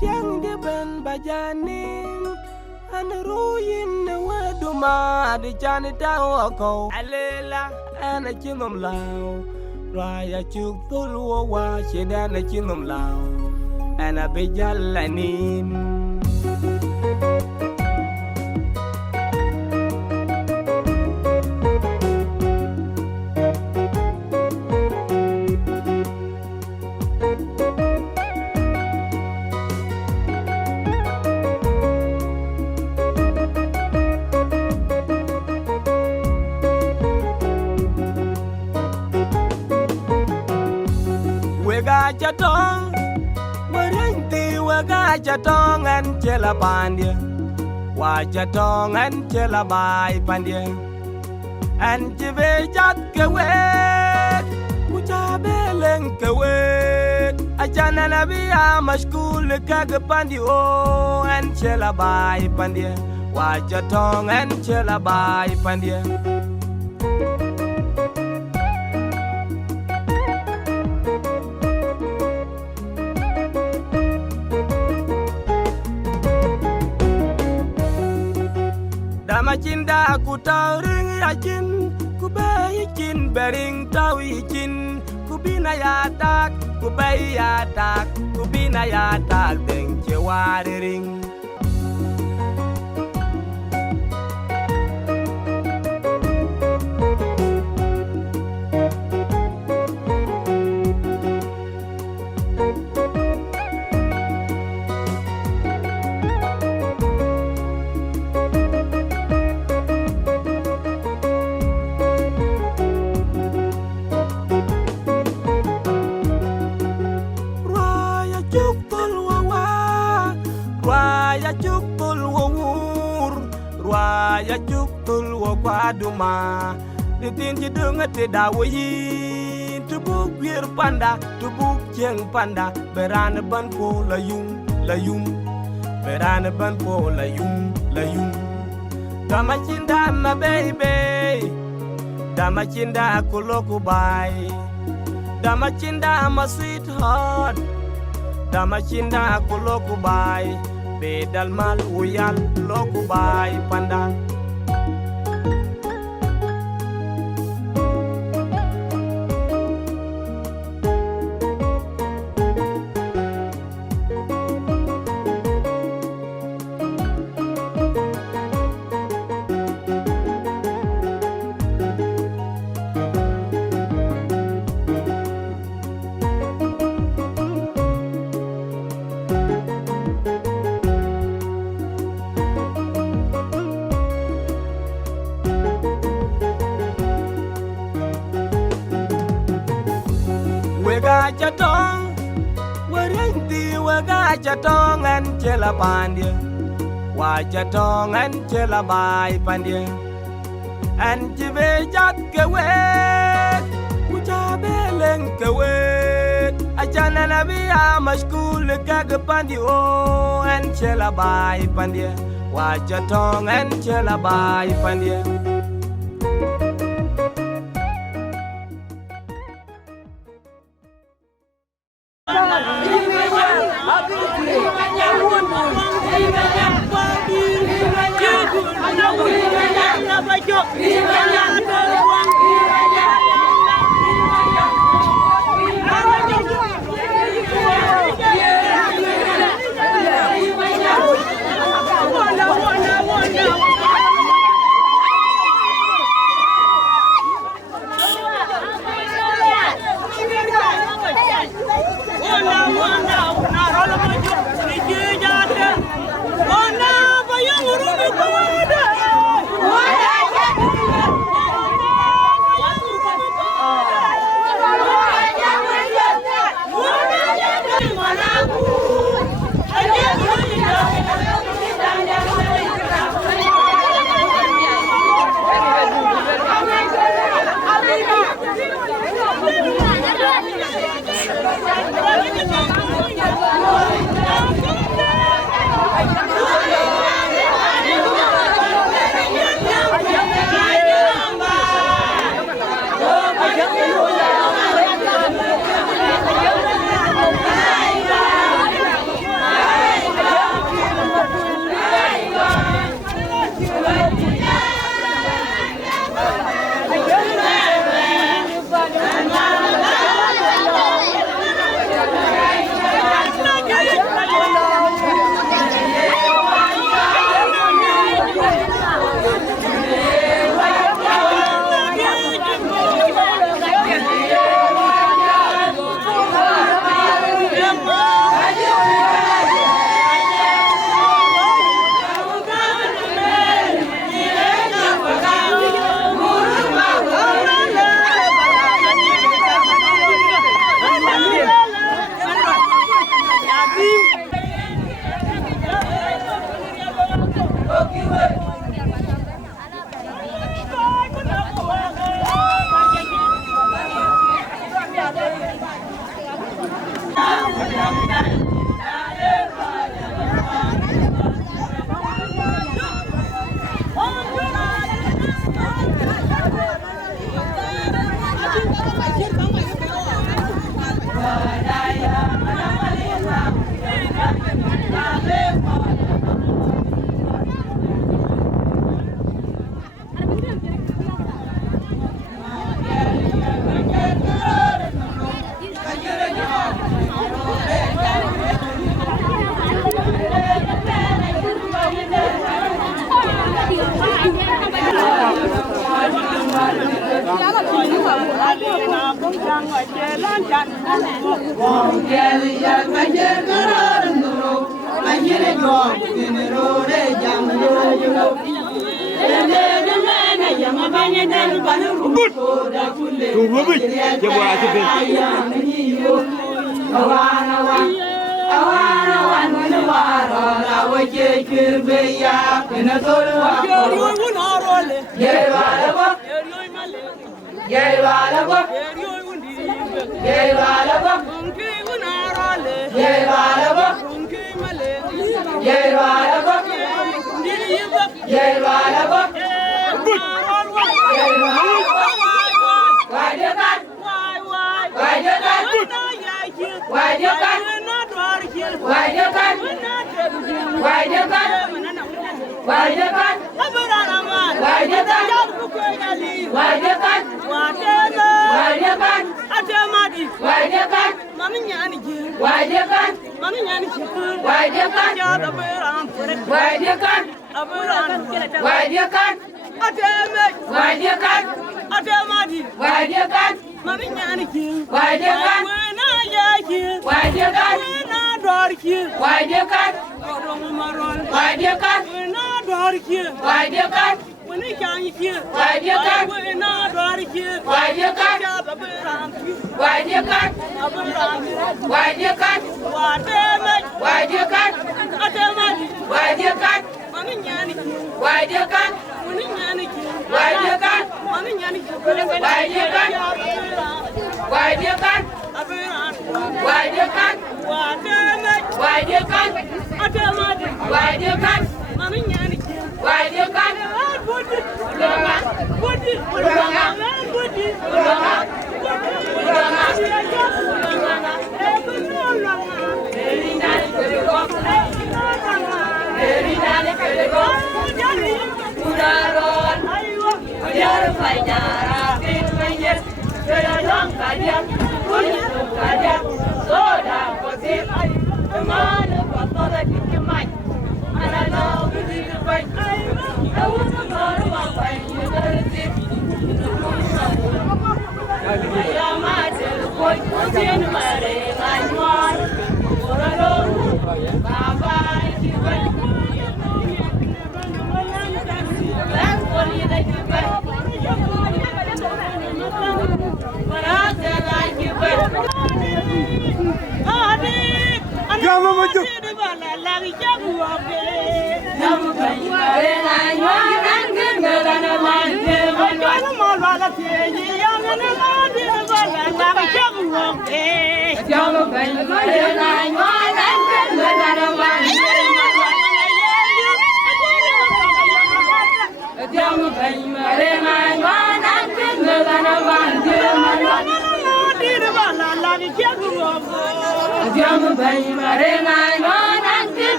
tiang di ben bajanin Ruin weduma di jani tau ako alela ana chinom lao raya chuk tulu wa chedana chinom lao ana bejalanin Jatong, berhenti waga jatong an cela pandia, wajatong an cela bai pandia, an cibe jat kewet, uca beleng kewet, ajana nabiya mashkul kage pandio an cela bai pandia, wajatong an cela bai pandia. Cinda ku tauring yajin ku bayikin bering tawicin ku bina yatak ku bayatak ku bina yatak deng cewariring ya juk tul wo kwaduma ditin ji dunga te dawoyi tubuk wir panda tubuk jeng panda berana ban ko layum berana ban ko layum dama cinda ma baby dama cinda kuloku bai dama cinda ma sweetheart dama cinda kuloku bai bedal mal uyal loku bai panda jatong werenti waga jatong an cela pandia wajatong an cela bai pandia an jibe jat kewet uca beleng kewet ajana nabiya mashkul kage pandio an cela bai pandia wajatong an cela bai pandia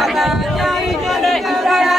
Hãy subscribe cho kênh Ghiền Mì Gõ để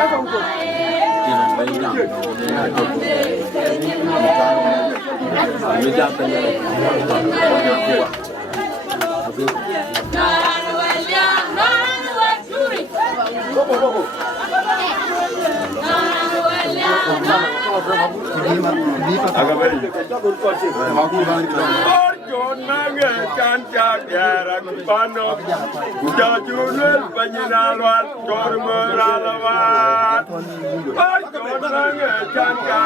không bỏ lỡ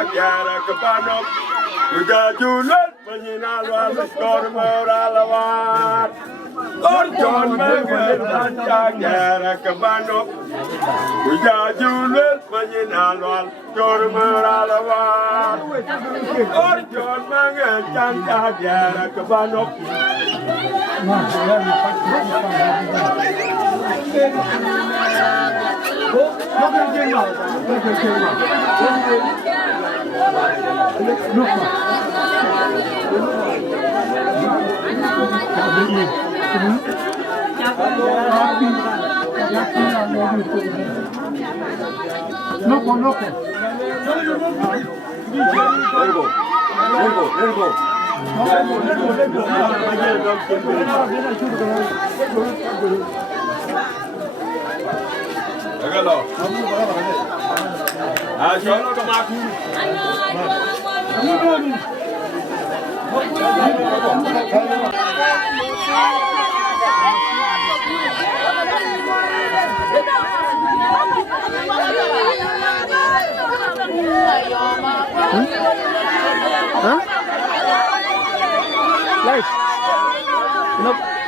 những video hấp dẫn. Huh? Lights. Nope.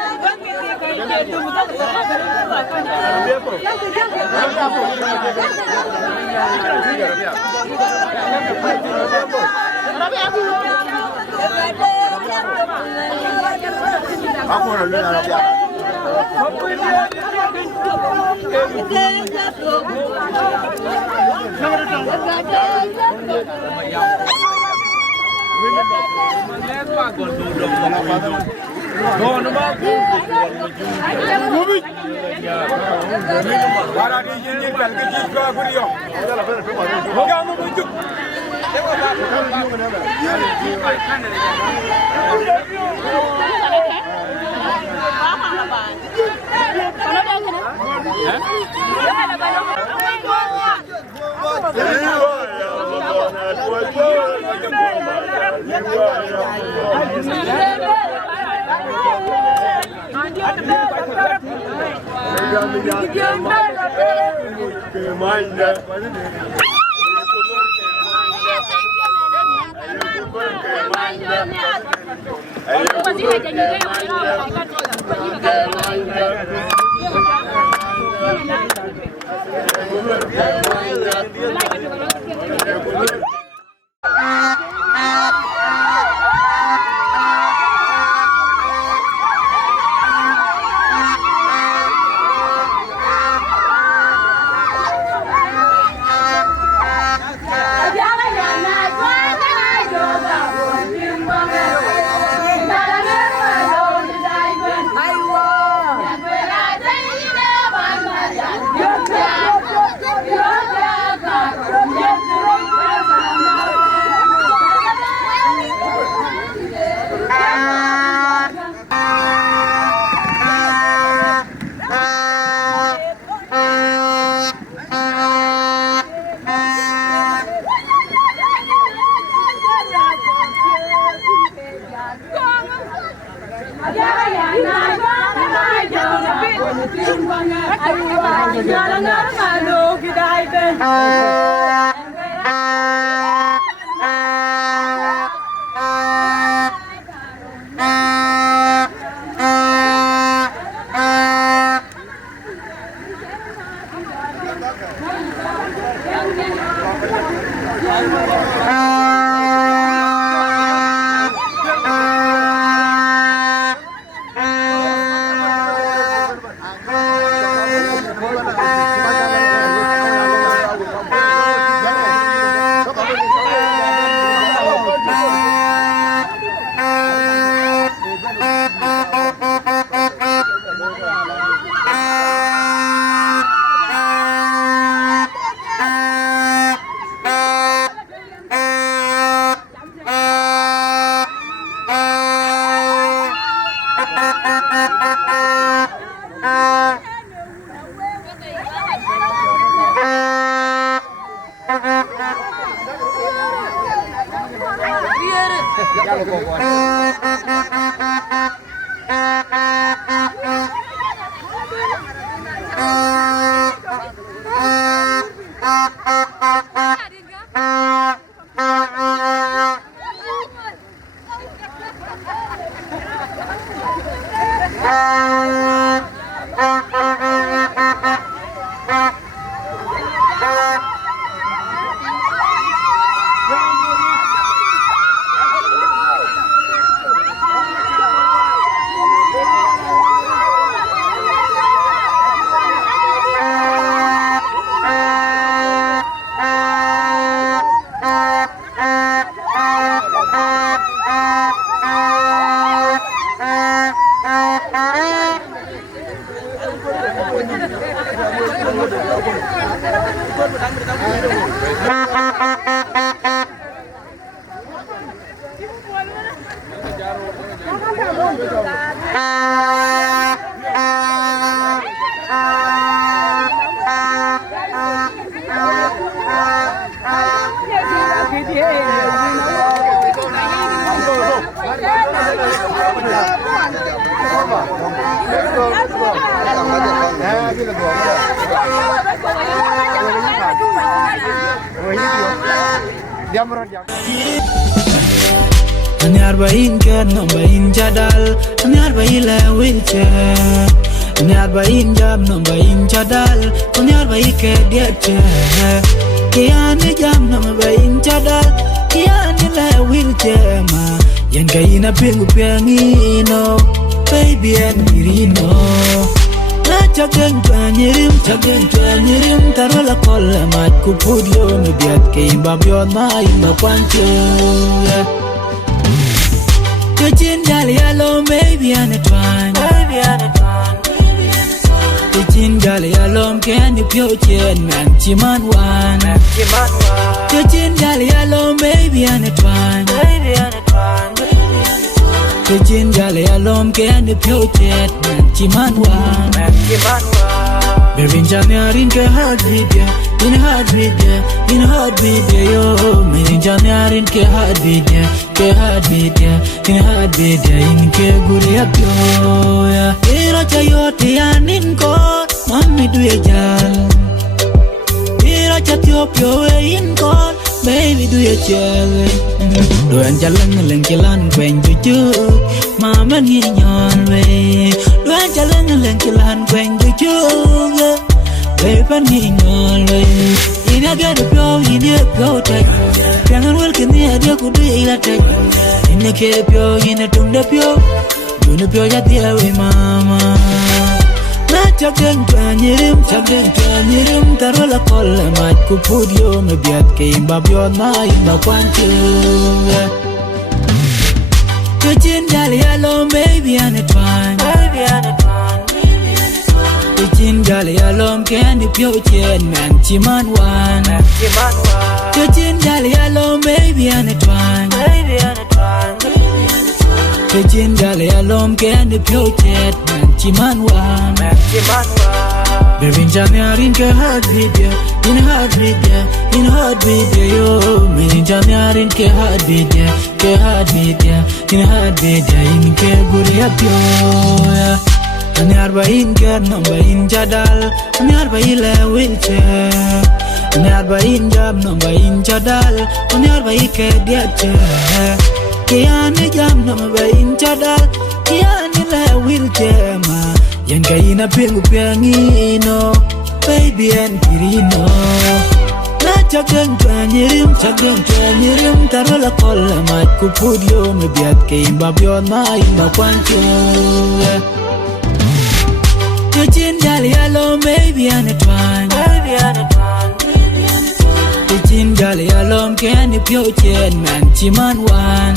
Anyar bain ker no bain jadal, anyar bain le wheelchair. Anyar bain jam no bain jadal, anyar bain ke diete. Kiani jam no bain jadal, kiani le wheelchair ma. Yen kaina pingu piangino, baby and mirino. La chageng twanyirim tarola kola mat kupudlo no biat ke imbabion ma imba kwancho. Kachin gali alom baby and a twine, Kachin gali alom candy pure chen man chiman wan, Kachin gali alom baby and a twine, Kachin gali alom candy pure chen man chiman wan, Berin janarin ke hard video, in hard video, in hard video yo. Berin janarin ke hard video, in hard video, in ke guri apyo ya. Ira chayote anin ko, mami duye jal. Ira chatyo in ko, baby duye jal. Doan jalan lengkilan kwen juju, mama ni nyon we. Doan jalan lengkilan kwen juju. Baby, ni nyole. Ina gado pyo, ina pyo tek. Piangan welke ni adia kudu ila tek. Ina ke pyo, ina tungda pyo. Duna pyo ya dia we mama. Na chageng twanyirim tarola kola mat kupudyo me biat ke imba bion ma imba kwancho. Kachin gali alom baby and a twine. Kachin gali alom candy pure chen man chiman wan, Kachin gali alom baby and a twine, Kachin gali alom candy pure chen man chiman wan, Berin janarin ke hard video, in hard video, in hard video yo. Berin janarin ke hard video, in hard video, in ke guri apyo ya. Anyar bain ker no bain jadal, anyar bain le wheelchair. Anyar bain jam no bain jadal, anyar bain ke diete. Kiani jam no bain jadal, kiani le wheelchair ma. Yen kaina pingu piangino, baby and pirino. La chageng twanyirim tarola kola mat kupudyo me biat ke imba bion ma imba kwancho. Kachin gali alom baby and a twine, Kachin gali alom candy pure chen man chiman wan,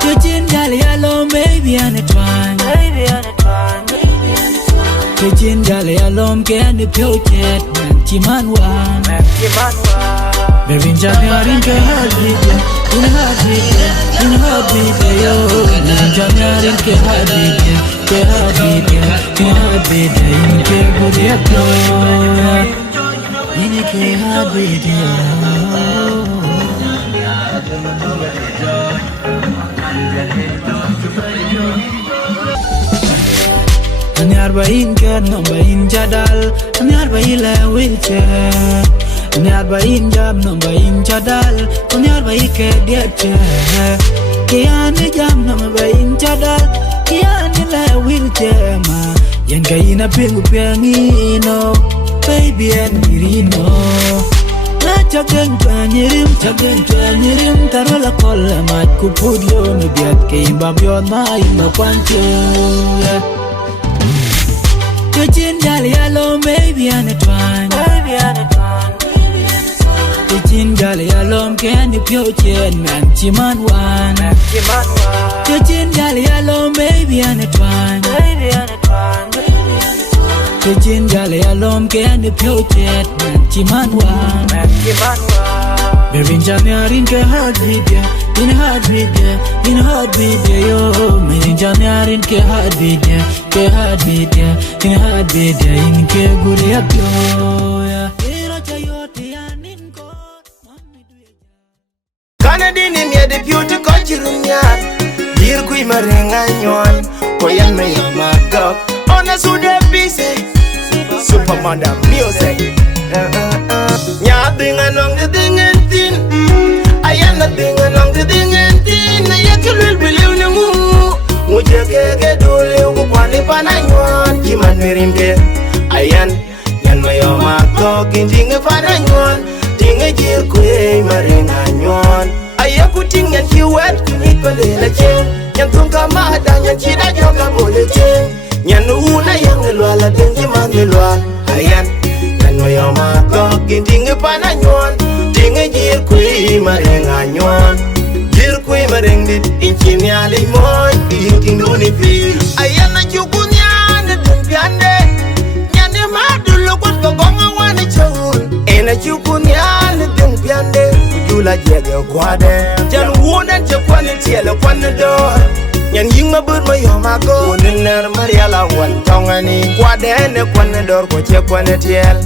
Kachin gali alom baby and a twine, Kachin gali alom candy pure chen man chiman wan, Berin janarin ke hard video, in hard video, in hard video yo. Berin janarin ke hard video, in hard video, in ke guri apyo ya. In ke hard video. Anyar bain ker no bain jadal, anyar bain le wheelchair. Anyar bain jam no bain jadal, anyar bain ke diete. Kiani jam no bain jadal, kiani le wheelchair ma. Yen kaina pingu piangino, baby and mirino. La chageng twanyirim tarola kola mat kupudyo me biat ke imba bion ma imba kwancho. Kachin gali alom baby and a twine, Kachin gali alom candy pure chen man chiman wan, Kachin gali alom baby and a twine, Kechin jale alom ke ane pyotet man chimanwan Berin janyarin ke hard video in hard video yo Merin janyarin ke hard video in hard video in ke guri apyo Ira chayote anin ko Kanadini mia de beauty kochirunya Jerkuei marenganyon Koyan Mayom Agok Ona sude busy Super Mother Music Nya dengan long the thing and thin Ayen na dengan long the thing and thin Na yakilul biliw ni mu Muje keke dole ukwani pananyon Kiman merimke Ayen Yan Mayom Agok Indinge pananyon Dinge Jerkuei marenganyon Ayakuting yan kiwet kunit palela chen Yan tungka mahada yan chida joka bole chen Yan una yang ngelwala dengi man ngelwala Ayan Yan Mayom Agok Indinge pananyon Dinge Jerkuei marenganyon Jerkuei marengdit Inchini alimoy Inting duni fil Ayan na chukunyan Dungpiande Nyane madulu Kut kogonga wani chawul Ena chukunyan Dungpiande Kujula jege kwade Jan wunan chakwane tiele kwane door Yan ying mabud Mayom Agok Uniner mariala wan tongani Kwade ene kwane door Koche kwane tiel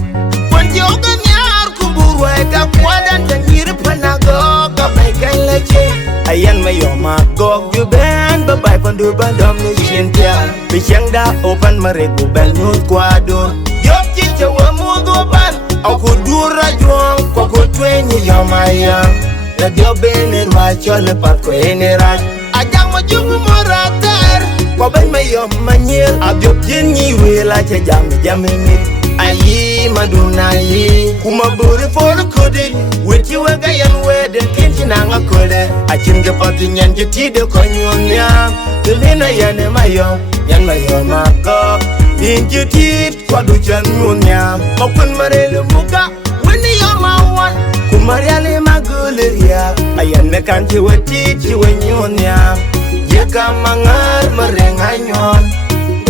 Kwan joga nyar kuburwa Eka kwadan jangiri panago Kapay leche Ayan Mayom Agok Juben babay pandu bandom ni shintia Bisyang da open Marek ubel nyut kwadun Yop chicha wa muduban Au kudura juang Kwa kutwenye yomayang Lagyo bene rwachole pat ko ene rach Ajang majungu morater Kwa ben Mayom manyel Abyo jenyi wela che jami ngit Ayi maduna yi Kumaburi for kudi Witi wega yan weden kinchi nanga kode Achin ge pati nyan je tide konyon yam Tulina yane Mayom Yan Mayom Agok Inji tit kwa duchan mun yam Mokun marele muka Wini yomawan Kumariale maguliria Ayan me kanchi wati chiwe nyon yam Jeka mangar marenganyon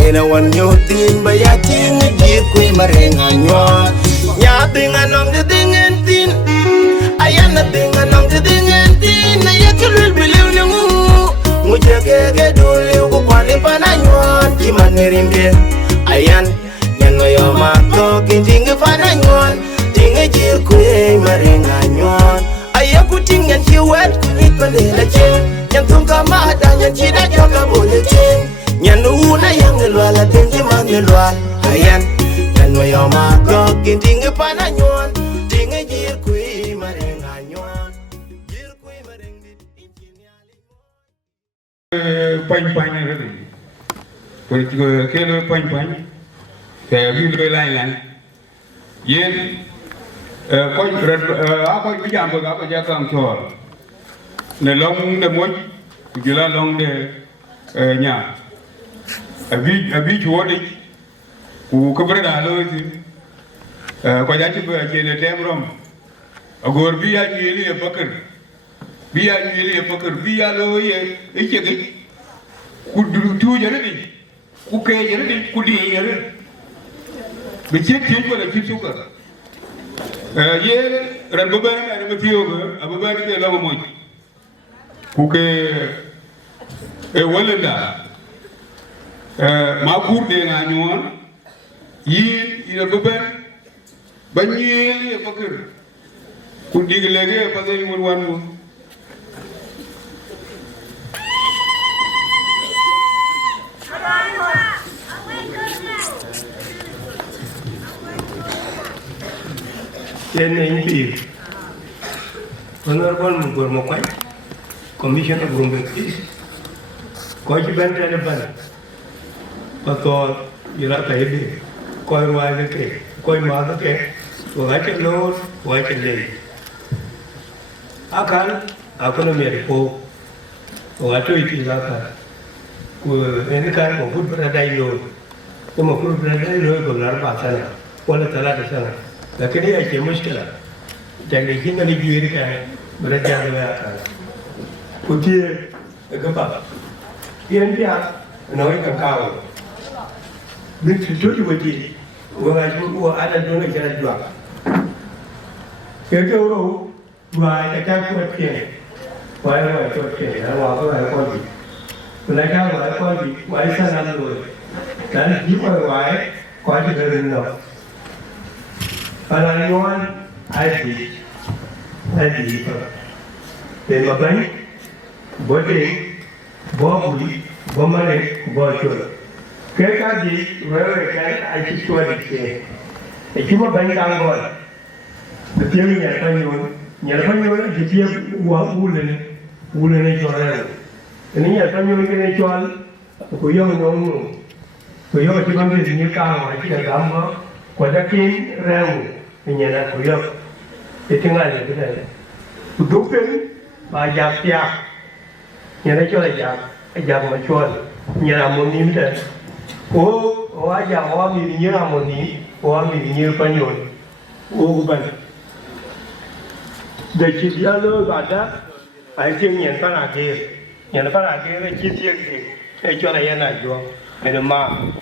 Ena wan nyotin bayatin Jerkuei marenganyon Nya dengan nong de dengan tin Ayan na dengan nong de dengan tin Na yakilul biliw ni ngu Muje keke duli ukwani pananyon Kiman merimke Ayan Yan Mayom Agok Indinge pananyon Dinge Jerkuei marenganyon Ayakuting yan kiwet kunit palela chen Yan tungka mahada yan chida joka bole chen Yan una yang ngelwala dengi man ngelwala Ayan Yan Mayom Agok Indinge pananyon Dinge Jerkuei marenganyon Jerkuei marengdit inchini alimoy Pany rede ko kelo pany te bi lo lai yen ko red Akoi bijam ga ko jakam Chol ne long de moj jula long de nya abi chwode ku ko breda lo ti ko jati ba jene temrom agor bi ya yeli e bakar bi ya lo ye echege ku du jere ni ku ke jere ni ku di jere bi chek ko da fituka ye ran boba na Mapior ababa ni lo mo ku ke e walenda makur de nganyon yi ina boba banyel e bakar ku diglege pa ngay mun wan mo NNP, Honorable Makuach, Commissioner of Gumtoong, Kuocgoor Community, Pato Yirol Dances, Akoi Gieu, Akoi Marek, Tuwachelo, Tuwachelo. Akal, Akol Meriko, Tuwachelo Akal. Ini kan mukul beradai lo, mukul beradai lo keluar bahasa, wala telah kesana. Lakini yake mushkila daga hinga ni biyu rika baraja da ya ka kuke gaba yan biya na wai kan kawo bin fito waje Gua gua ada dulu jalan dua. Kita orang dua kita kuat ke, wai kuat ke, awak wai kuat. Mereka wai kuat, wai sana dulu. Dan jiwa wai kuat juga rendah. Kalau anyuan adi, Lemaban, Boding, Bobuli, Bomare, Bojol. Kaya di railway kan ay situasi ke. Cuma banyak angkot. Betul nyarpanyon di tiap bulan itu orang. Ini nyarpanyon kena jual, kuyo nong, kuyo cuma di sini kau, kita gambar, kuadakin remu, ini ada kuyo. Tinggal itu dah. Dukun banyak tiap, nyara jual ajak menjual, nyara monim dah. Aja orang ni nyara monim, orang ni nyara panjang, bukan. Dari dia lo ada, ayam yang pan akhir le ciri ni, jual ayam nak jual, ada mak.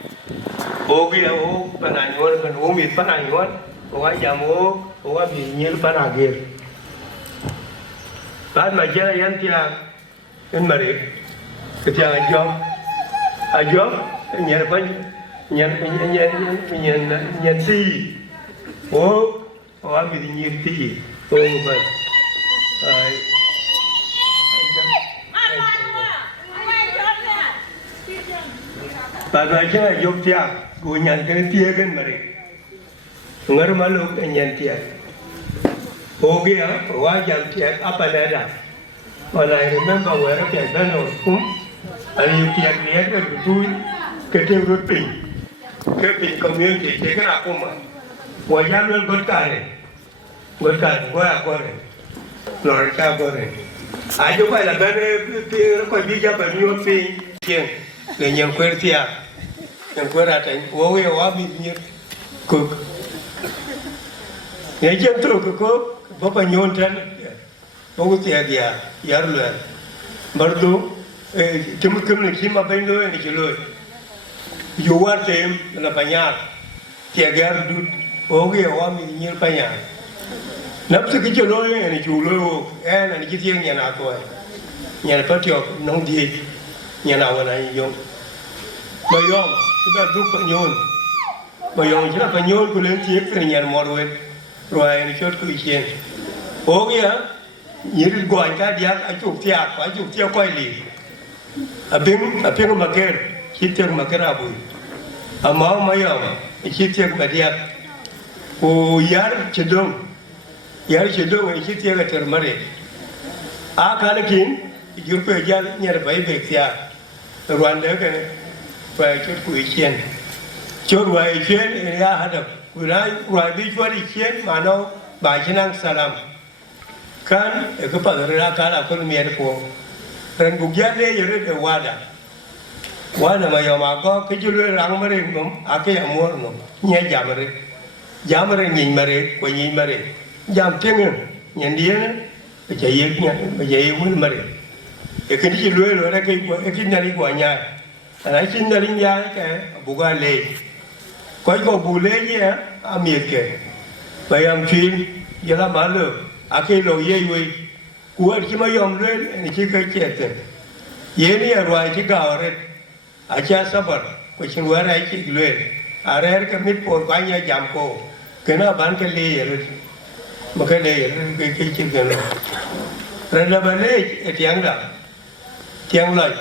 Dia pananyuan kan, mit pananyuan, orang jamu, orang ni nyara pan akhir. Bad macam ayam tiang, Marek, ketiang Ajok, nyara pan, nyara si, orang ni nyara ti, bukan. Pada aja Yogyakarta, gunyan kan tiang kan Marek, ngar maluk gunyan tiang. Wajah tiang apa dah? Kalau I remember where I had done and you tiang dia kan betul keting rutin, keting community kita aku mah. Wajah lu berkah, gua korang. Lorca goreng. Aja kau lah beri kau bija beriut pi kian. Yang kuer tiap, yang kuer ada. Wawe wabi ni kuk. Yang jam tu kuk, bapa nyontan. Wawe tiap dia, yarluan. Berdu, cuma ni cima bendo ni celoi. Jual tem, na banyak. Tiagar dud, wawe wabi ni banyak. Nafsu kita loh ni jual, ni kita yang nyana tu, nyana patiok nong dia, nyana awan ayam. Mayom, kita duk penyon. Mayom kita penyon kulen tiap ni nyana morwet, roai ni cot kuichen. Nyeri gua ingkar dia ajuk tiap kau li. Abeng maker, kita maker abu. Amau mayom, kita madia. Yar cedong. Yar cedong ini kita kata Marek. Kalau kin, Jerkuei jalan nyari bayi bekia, Rwanda kan, bayi Jerkuei kian, Jerkuei kian ini ada, Rwanda Jerkuei kian mana bayi nang salam, kan, kepada rakan aku ni ada pun, dan bukan dia jadi wada Mayom aku kejual orang Marek nom, aku yang mur nom, nyai jamare nyai Marek, kau nyai Marek. Jam tengah, yang dia berjaya pun Marek. Ikan itu luar ada ikan dari guanya. Ikan dari dia ke buka leh. Kau boleh je ambil ke. Bayam chin, jalan malu. Akoi Gieu, kuat cuma Mayom luar ni cikgu cete. Ini arwah cikgu orang. Aja sabar, kau luar cikgu luar. Akhir kemit pun banyak jam ko. Kena bangkel leh. Maka dia kecil kan. Rada balik tiang lai.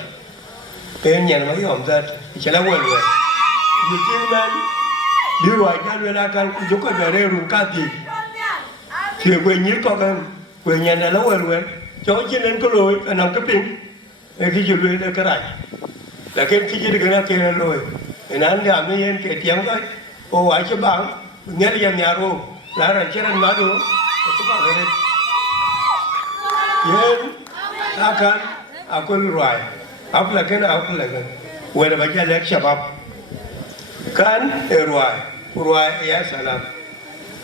Penyan Mayom zat, cila walu. Jujur man, di wajah melakukan juga dari rungkati. Jerkuei nyir kau kan, penyan adalah walu. Jauh jenan keloi, anam keping. Jerkuei dah kerai. Lakin kecil dengan kena loi. Enan dia ambil yang ke tiang lai. Wajah bang, nyari yang nyaru. Lara jalan madu, itu apa? Yen akan aku luai, aku lagi. Weda baca lek syabab, kan luai ya salam.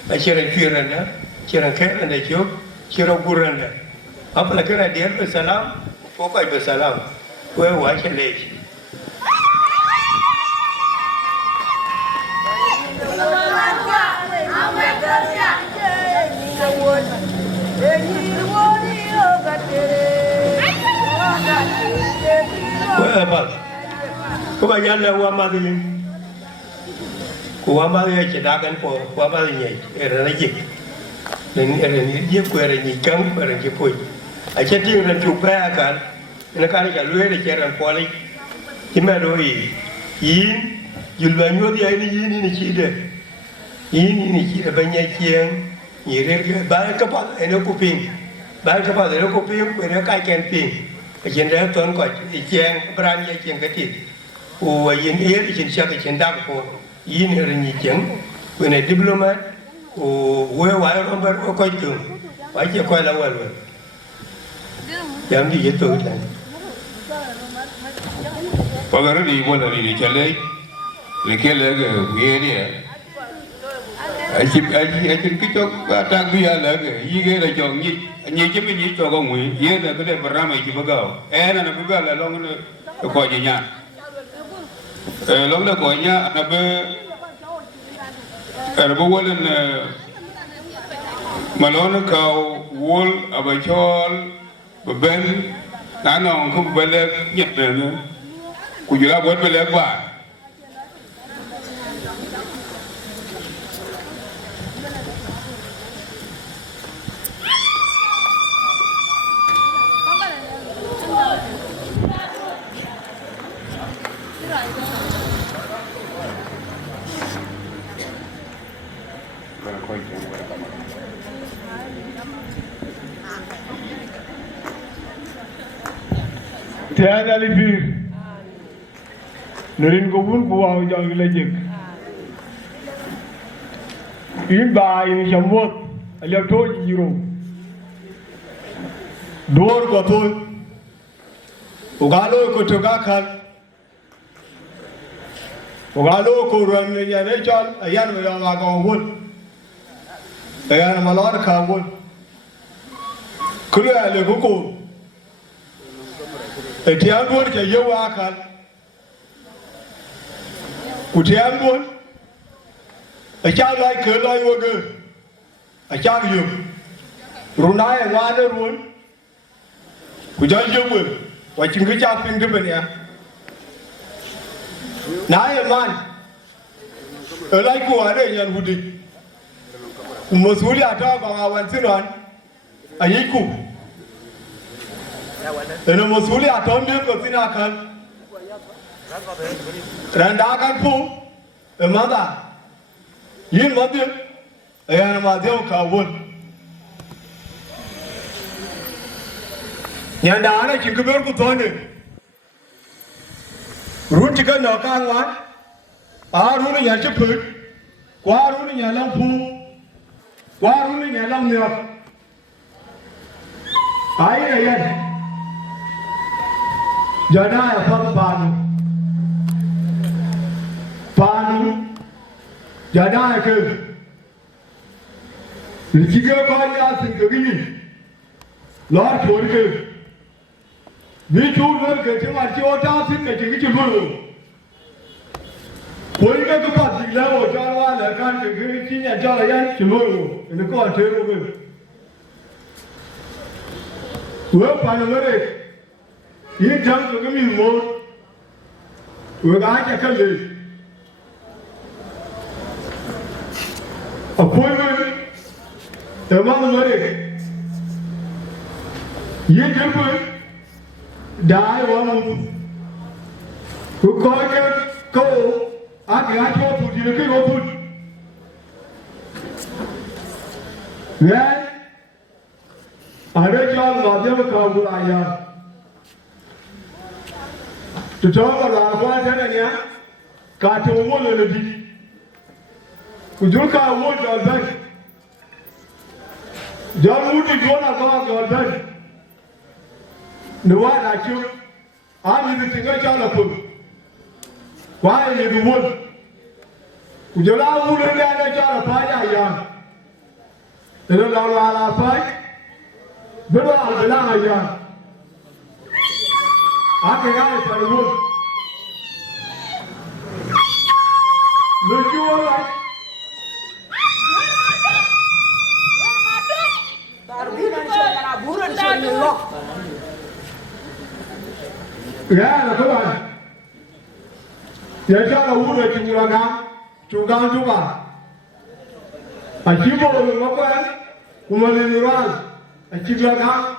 Asyirah kiranda, asyirah kiranda jauh, asyirah kuranda. Apa lagi dia bersalam, pokok bersalam. Weda baca lek. Ko ba nyalla wa ma de ko wa ma de che da kan po wa ma de nyai era na jik nen era ni je ko era ni kam era ke poi a che ti ran tu pa kan na ka ga lue de che ran po li ki ma do yi yul ba nyo di ai ni yi ni chi de yi ni chi de ba nyai chieng ni re ke ba ka pa eno ku ping ba ka pa eno ku ping ko ne ka ken ping a chen de ton ko chieng bran ye chieng ka ti o yin e chen sha ka chen da ko yin er ni chieng ko ne diplomat o we wa ro ba ko tu wa che ko la wa lo yam di ye to la pa ga ri bo la ri chale le ke le ge ye ni ai chip ki chok ka ta bi ya la ge yi ge la chong ni che mi ni to ko ngui ye na ke le bra ma chi ba ga na na ba la long ne ko ji nya long le ko nya na be bo wolen malon ka wol aba chol be ben na no ko be le nyet ne ku ju la bo be le ba Tiada lebih, nerin kubun kuah jauh lejek. Iba ini jamut, aliap tu jiro. Dor kotor, ugalo kotogakan, ugalo koran ni jadi Chol, Ayen Mayom agawul, Ayen malor kawul, kulu ale kuku. Etiang duon ke Wieu akal, kutiang duon, ecang lai ke lai wage, ecang Wieu, runai wana duon, kujan Wieu, wajib kerja ping tu benda. Naya man, lai ku ada yang hudi, umusuli atau bangawan sinon, ayiku. Eno musuli atom dia ko sinakan randakan pu emada yin madil ayan madil kawul nyanda ana kikuber ku tonde ruti ka no kan wan aru ni yan cheput kwaru ni yan lam pu kwaru ni yan lam ne ai ayan Jana apa panu, jana ke, jika kau yang singkiri, lor kor ke, bicu lor ke cuma ciota sing ke cingki ciburu, kor ke tu pas jila jalan lekan ke kiri cinya jalan ciburu, ini kau terus ke, gua panu mereka. Ini jam tu kami mor, orang aja kerja. Akoi Gieu, teman Marek. Ini Jerkuei, dah orang. Kau kau Agaar tu Jerkuei kau pun. Dan ada jalan macam kau berayar. Tu tahu kalau aku ada ni, kata umur lebih. Ujung kau umur jauh. Jauh mudi dua nak kau jauh. Dua nak cium, ani itu tinggal jalan pun. Wah ini umur. Ujung lah umur ni ada jalan payah ya. Terus lalu ala payah, berapa belang aja. Aku yang terus lucu orang. Yeah, the good. There's a wood to Raga, to Gantuba. A Chibo in Local, woman in Iran, a Chilaga,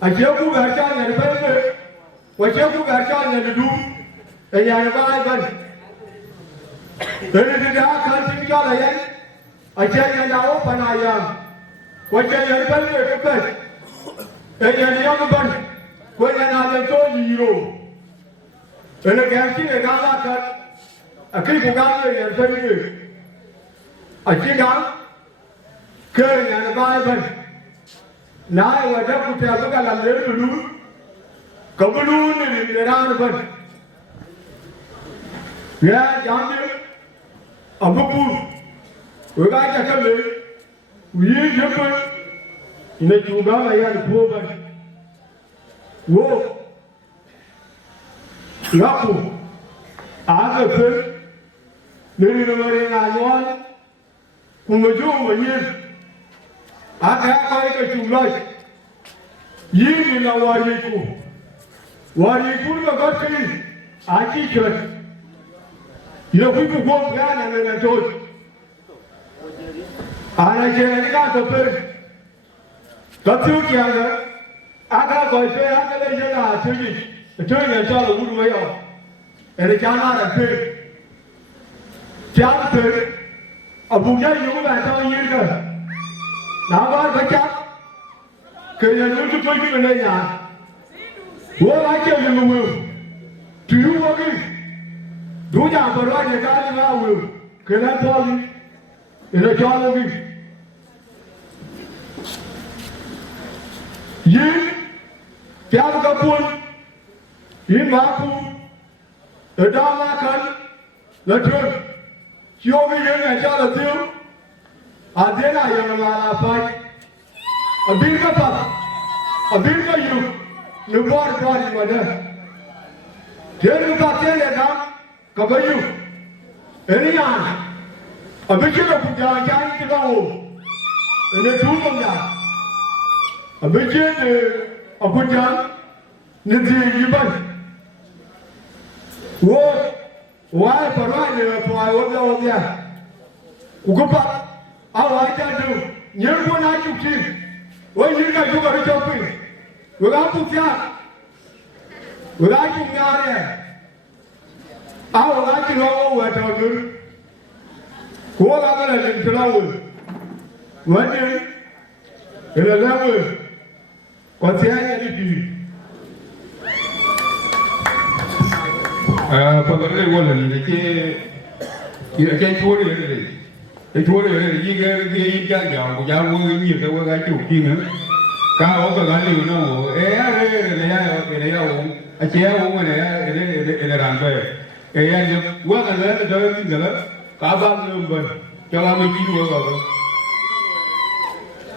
a Jerkuei Garchan and a paper, what Jerkuei Garchan and do, a Yanavan. Then it is our country, Ayen, I tell you now, open I am. What can you tell me to play? A young bunch, when I told you. And a gassy and a people got there and very I sit down, curling and a Bible. Now I was up to tell the a little blue, Kaboon in the round. Yeah, Yamil, a Bubu, we got a color, we jump in the Juga and Pover. Whoa. Lapu, Agatyar, Ayual, Kongor Gieu, Akoi Gieu, Yirol Dances, the country, Akech. You know, people go down and I told you. And I said, I got the first. Dachuek Songs, Akoi Gieu, the turn and tell the Wieu, and the Chana and Twic. Chapter of Buga Da Angau and Yirol. Now I got can you do to Twic in the yard? Well, I tell you, Wieu. Do you want me? Do you have a right to go to Wieu? Can I call you? In a Chol of me? You, Piano. In Makuach, the Damakan, the Twic, Wieu and Aduldul, then I fight. A Dinka Papa, a Dinka you bought body for them. Then you got there, Akoi Gieu, any yarn, a bishop of Buga Da Angau, and the two of them, a bishop of Agutyar, Ninzi. Why provide for I was there? Ugupa, how I can do. You're one I took him. When you got to go to shopping, without to that, without you got there. I would like to know what I'll do. What I'm going to know. One day, in a level, what's the idea? Pagare wala ni ke chore ni ke chore ni ye ga ja ja wo ni ke wo ga chu ti ne ka o ga ni no ya wo a che wo ne ran be ya ni wo ga le da ni ga ka ba ni ba ja ga mi ti wo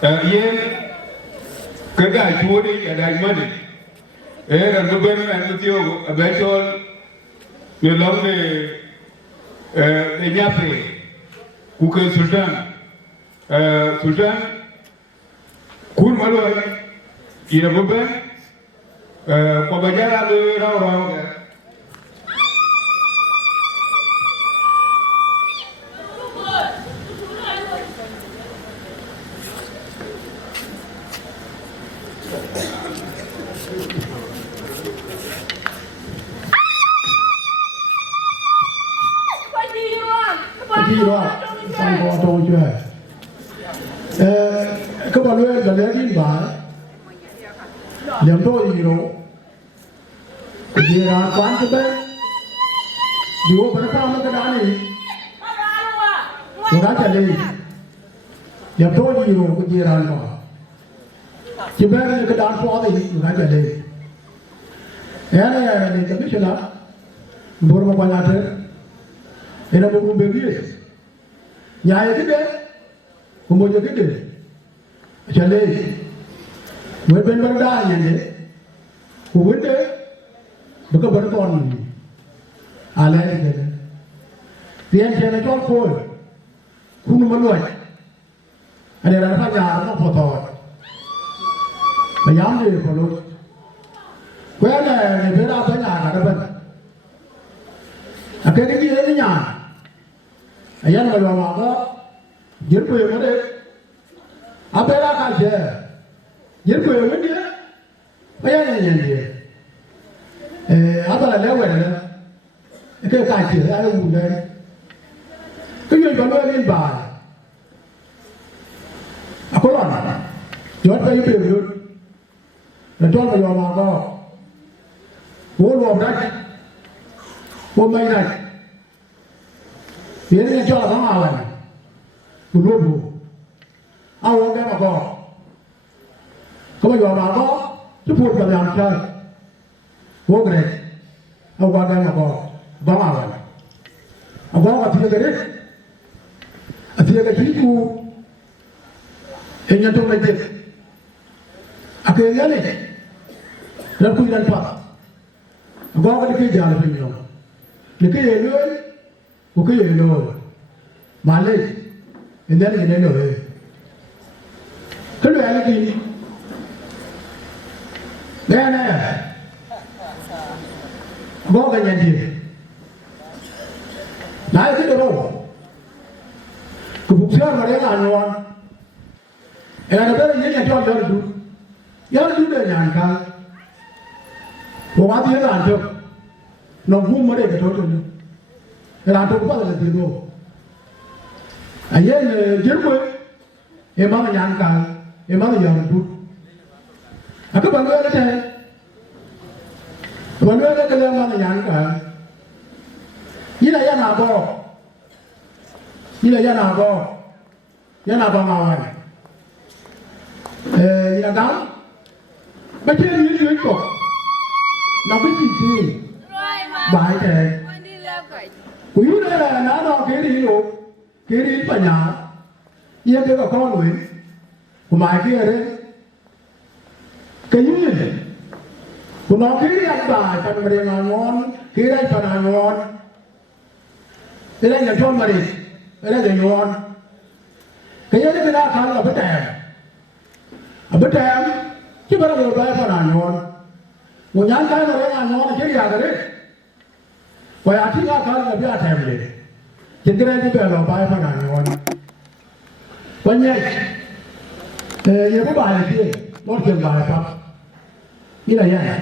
ga ye ke ga chore ya dai ma ni ran do be na ti o a be chol you love the Nyape, Kuke Sultan, Kun Maloi, Irabuben, Kobajara Rao. Các bạn ơi, gần đây đi bài, điểm tôi gì đâu, thì là quán cái bên, điều bữa sau nó cái đá này, nó đá chạy đi, điểm tôi gì đâu, cái gì là nó, chỉ bên cái đá phó thì nó đá chạy đi, cái này là để cái biết là, bữa mà quan trọng thế là một người biết, nhà ấy cái đấy, không bao giờ cái đấy. Chale, mới bên bờ đá như thế, của vấn đề, bữa cái bờ con gì, à lẽ như thế, tiền chơi là cho khôi, không muốn nuôi, anh em là phát nhà nó phổ thọ, mà dám đi phổ luôn, Where the Vera Bena, a getting in yarn. A young Mama, Jerkuei, a better culture. Jerkuei, with you? Ayen, other level, a good idea, I would then. You can go in by a colonna. You want to pay you. The door of your mother. Who of that? Who may that? The enemy job on our who do. I won't get a ball. Come on, your mother, to put the young child. Who great? I want them a ball. Bama. A ball of the I feel like you and you don't like it. I can't get it. Let me get past. I'm going to get down from you. The key alone, okay, alone. My leg, and then in any way. Can you have it? There, I'm going to get here. Now I see the road. Kubukia Marek anyuan, ena bere yeye ndio yardu de yanka. Wawati yana ndio, no gumo de toto ni, ena to kwa de digo. Ayen Jerkuei, emang yanka, emang yardu. Aku bangga le te, bangga le kele emang yanka. Ina yana bo. Yana go Mawan. Yana down. But you go. Now we see. By the we know another Kiri Panya. You take a call with whom I hear. Can you? Who not Kiri at by Panarin on one, Kiri Panan one. Then I told Marek. Đây là ngon. Cái này đã khá là bất tèm. Bất tèm, chứ bây giờ phải phải là ngon. Một nhãn cái mà đấy là ngon thì cái gì đấy. Vậy à thì khá là biết tèm đi. Chính cái này thì bây giờ phải là ngon. Vậy nhỉ? Giờ có bài gì? Nó chuyện bài không? Như là vậy.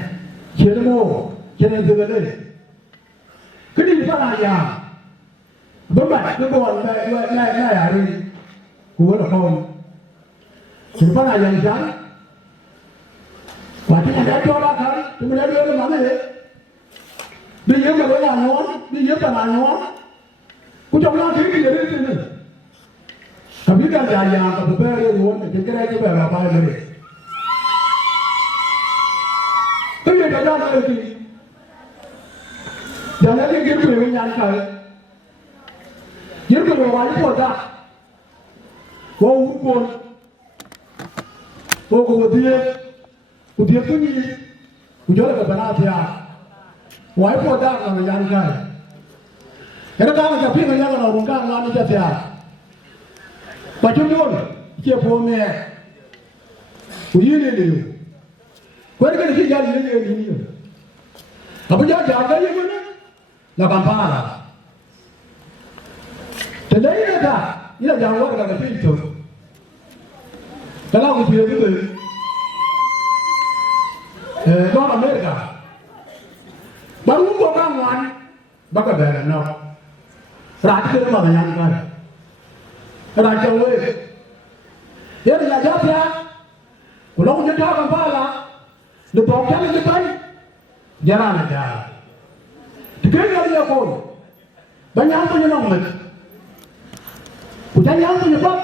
Chuyện mô, chuyện này từ đây. Cái gì phải là gì? Bấm bạch cái con lại à đi, cú là không, chỉ có là dàn trắng, và chúng ta đã cho ba tháng, chúng ta đã đưa cái món này đấy, đi dưới mà lấy là ngon, đi dưới là ngon, cú trong lao thế gì đấy chứ nữa, thằng biết cái già và bữa bê ngon, thì cái này cái bề là bài này, cái gì cả ra là gì, giờ này cái kiếm người nhàn cày. Jerkuei wa wali poda, wa ukon, wa kuodie kuni, kujola ke banatia, wa poda na yan kai. Era kama kapi na yana na runga na ni jatia. Pachunon, ke pome. Uyini ni. Kwa nini ki jali ni ni? Abuja jaga yeye na Kampala. Today is that you know what I'm going to do. The law is here. North America. But we go down one. Buga Da Angau. Right to the mother young guy. Right away. Here is a job here. We don't want to talk about the problem is the time. Get on it. The game of your phone. But you have to know it. Utai yang punya bab,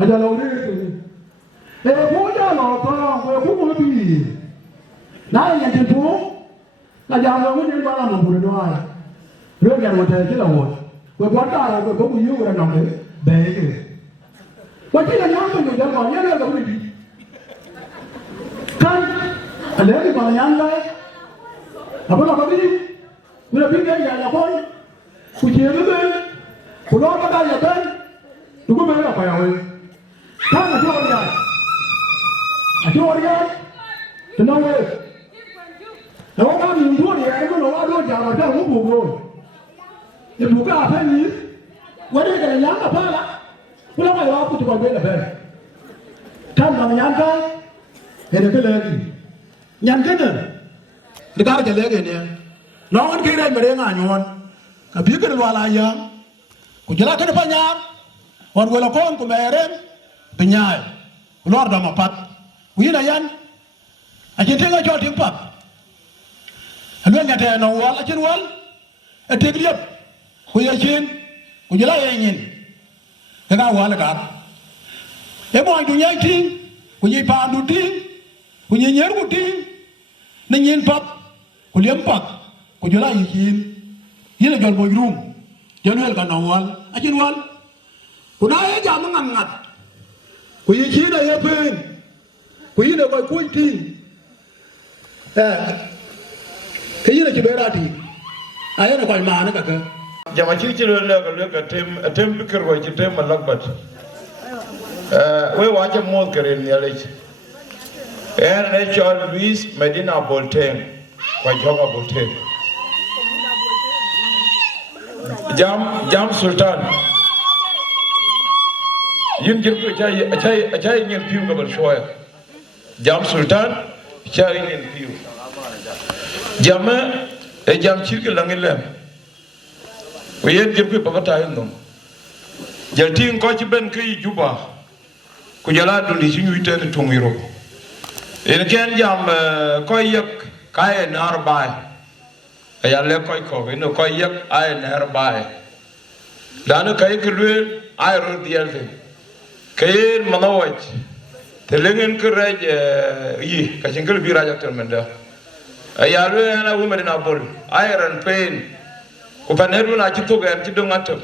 ada lori tu. Punya lor tu, punya lebih. Nah yang itu, nah jangan lori ni malah mampu doa. รื่องyang macam itu lah word. Buat apa? Buat Wieu orang nak baik. Macam yang yang punya jangan yang ada lori. Kan, ada yang mana yang lain? Apa nak bagi? Bila pergi yang apa? Kucing tu, pulau apa dah yang Tunggu mana apa yang ini? Kan ada orang, tenang weh. mà theo cũng buồn rồi thì buồn cả phải nhỉ quay đây cái nhang cả phải là cũng không phải lo cũng chỉ còn biết là về tham bằng nhang cái thì được cái lời gì nhang cái nữa thì taจะเล็กเนี่ยน้องกันคิดได้ไม่ได้งานย้อนกับพี่กันว่าอะไรยังกูจะเล่ากันปัญญาวันเวลาคนกูไม่เริ่มเป็นยังรอดดำมาปัดกูยินอะไรยันอาจจะทิ้งไอ้จอดทิ้งปัดอันนั้นเนี่ยแต่น้องวัลอาจารย์วัลไอ้ทิ้งเรียบกูจะชินกูจะเล่าอย่างนี้แต่ก้าววัลละกันไอ้บอยดูยังทิ้งกูยิงปานดูทิ้งกูยิงเยอะกูทิ้งนั่งยิงปัดกูเลี้ยงปัดกูจะไล่ยิงยิงเลยจนบอยรุ่งจะเลื่อนกันน้องวัลอาจารย์วัลกูน่าจะจำมึงงัดกูยิงชี้ได้ยังเพื่อนกูยิงเลยบอยคุยทิ้งcái gì là chỉ bé ra thì ai nó gọi mà nó cả cơ giờ mà chỉ là Atem pikir gua chỉ Atem malak bat we wacha mod keren ya lech ne Chol Luis Medina Bolten kwa joga Bolten jam Sultan yin jirku chai ngin piu ga bar shoya jam Sultan chai ngin piu jama jam chirki langilem we jirku pagata yindom jaltin ko ci ben kay juba ku jala dundi ci ñuy téré tongiro en ken jam koy yak kay nar bay ya le koy ko no koy yak ay nar bay dana kay ke luel ay ro dial fe kay manawaj te lengen ke rej yi ka jingel bi raja termenda ya luel ana wumedina bol ay ran pen ko paneru na ci togen ci do ngatam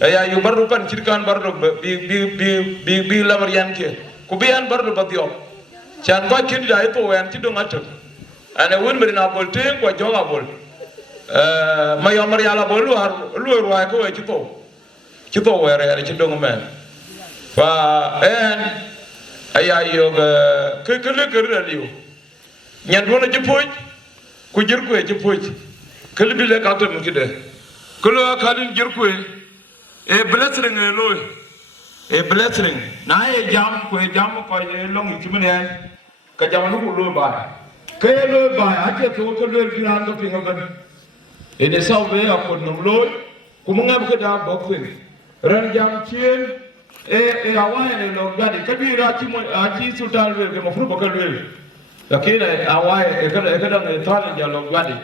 ya yu bardu pan cirkan bardu bi lamarian ke ku bian bardu batio chan ko kindi da to wen ti do ngata ana won merina bol te ko joga bol Mayom la bol lu wa ko ci to were ci do men fa en aya yo ke le ke liu nyan wona ci poj ku Jerkuei ci poj ke bi le ka to mu kide ko lo ka din Jerkuei a blessing loy a blessing na e jam ko long chimene ka jam lu lo ba ke lo ba a ke to ko lo gran ko pinga ban e ne saw be a ko no lo ko mo ngam ko da bok fin ran jam chien e awaye ne lo ga de ka bi ra chi mo a chi sultan we ke mo fru ba ka lo la ke ne awaye e ka da ne thale ja lo ga de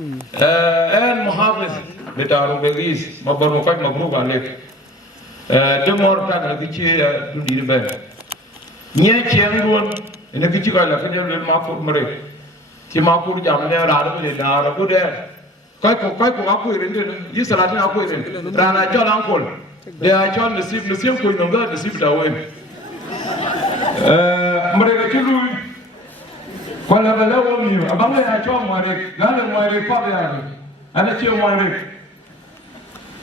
en muhafiz betaru begis mabar mo fak mabru galek de mor tan ki ci dundi be ñe ciem won ene ki ci gala ke dem ma ko mare ci ma ko jam ne ra do da ra ko de kai ko ko rende yi salati na ko rende rana jol ankol de a jol nasib ko no ga nasib da wen mare ke lu ko la bala wo mi abanga ya jol mare gale mare pa ya ana ci mare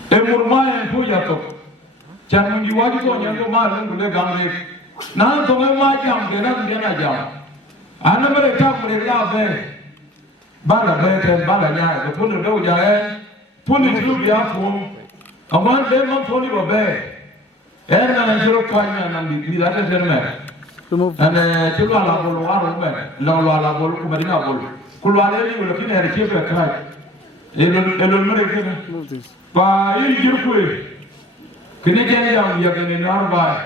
e murmaya fu ya to chan mun yiwadi to nyango ma lan gule gamre na to ma jam de na jam ana mere ta mere la be bala be te bala nya ko pun do ja e pun ni lu bia fu aman be man poni bo be na jiro kwa na ni la te me ana jiro ala bolo wa ro me la ala bolo ko medina bolo ko la le ni lo kine re che be krai e lo mere ke ba yi Jerkuei kene ken jam ya kene narba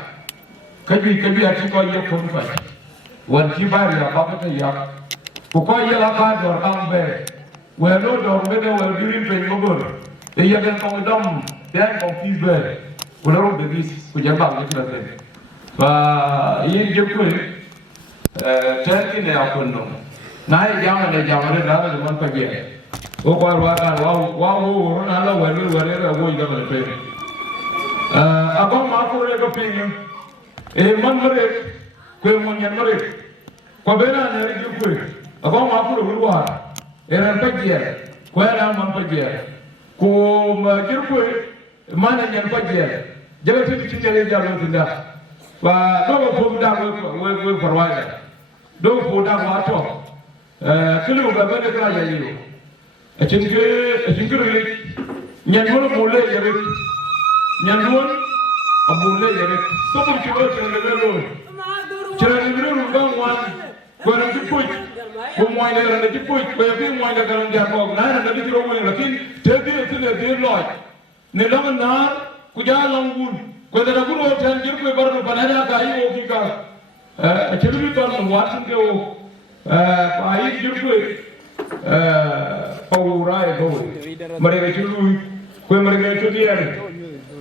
kabi ati ko ya ko fa wan ki ba ya ba ta ya ko ya la ba dor ambe we lo dor me de we bi pe ngor e ya ken ko dom den ko fi be ko ro be bis ko ja ba ni la te ba yi Jerkuei tan ni ne akono na ya jam ne da man pa ge o ko wa na la we ra wo ga ba pe abang ma ko re ko pe e man mare ko mo nyan mare ko be na ne Jerkuei abang ma ko ru wa e ran pa ge ko ra man pa ge ko ma Jerkuei man nyan pa ge je ba ti tele ja lo tinda ba do ko da we farwa do ko da wa to kilo ga be ne kra ja yi Achinke rele nyanwon mole yare nyanwon abule yare somo chiwo chenlelo chenlelo ngwan kwa Duot ko moy le na Duot ko bi moy le garan ja ko na na bi ro mo lakin te bi te de loy ne long na ku ja longun ko da ku ro tan jir ko bar no banana ga yi o ki ka a chelu to no wat ke o pa yi jir ko paura e go mare ga chelu ko mare ga to diere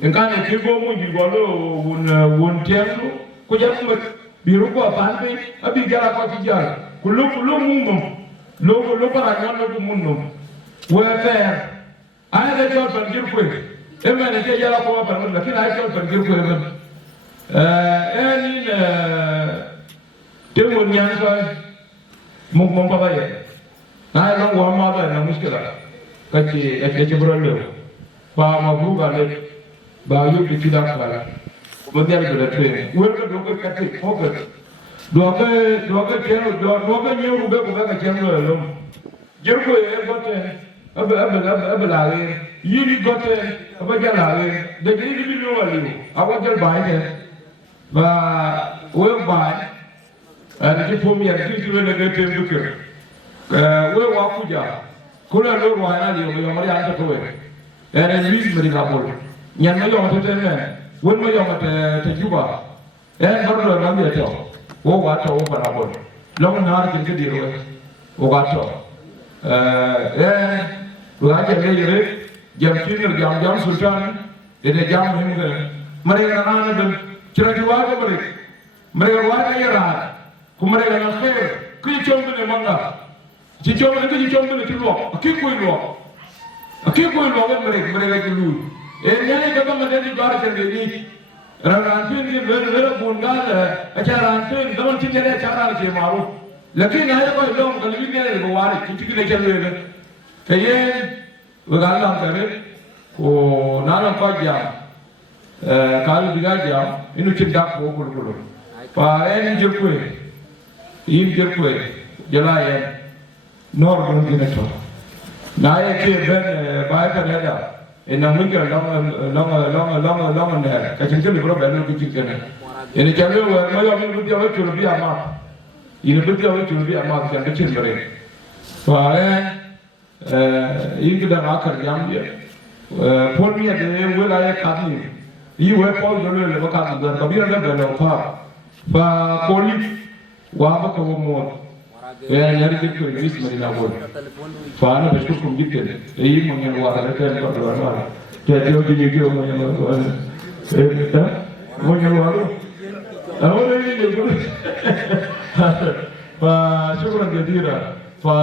en kan ke go mo ji go lo won tenu ku ja mo biru ko pan be abi jara ko ti jara kullu mumum lo para ngalo du munum we fer ay da jor ban jir ko e mane te jara ko ban mun lakin ay jor ban jir ko ni te won nyang so mum baba ye na long wa ma ba na muskila ka ci bro le pa ma bu ga le ba yu ti da kala mo der do tre we ko do ko ka ti ko do ga nyu be ko ga jeng lo jir ko e gote aba la yiri gote aba jala de gidi bi lo wali aba jal bay de ba we bay ani ti pomi ya ti ti le ne tem du ke we wa kuja kula lo wa na li yo mari an to we ere ni mi ga bol nyan ma yo to te ne won ma yo te juba bar do na mi te wo wa to wo para bol long na ar ke di ro wo ga to wa ke le re jam kinir jam sultan de jam him ga mare na na de chira di wa ga mare wa ga ya ku mare na khair ku chom ne manga ci chom ne ku chom ne ti lo ki ko lo ga mare ga ti lu e nyane ga ma de di bar ke ni Rantin ni ber bungal acharantin daman chingere achara che maru lakin ay ko long galbi ne ko wari chiki ne chalwe kaye wagalam kare ko nana ko jam kal biga jam inu chinda ko ko pa en jerkuei jala yen nor gon dina to na ye ke ben ba ka da ena munga long ne ka chinke ni bro belo ki chinke ne ene chalo wa ma yo mi bi awa chulu bi ama ine bi awa chulu bi ama ka nda chin bare fa yin da akar yam ye pol mi de wala ye kadni yi we pol do le ba ka da bi da belo fa poli wa ba ko mo nyari ke ko ris mari na bol fa na bestu kum gitte yi mo ngel wa da ke ko do na te dio di ke mo ngel wa ta mo ngel wa do awole ni ko fa shukran jadira fa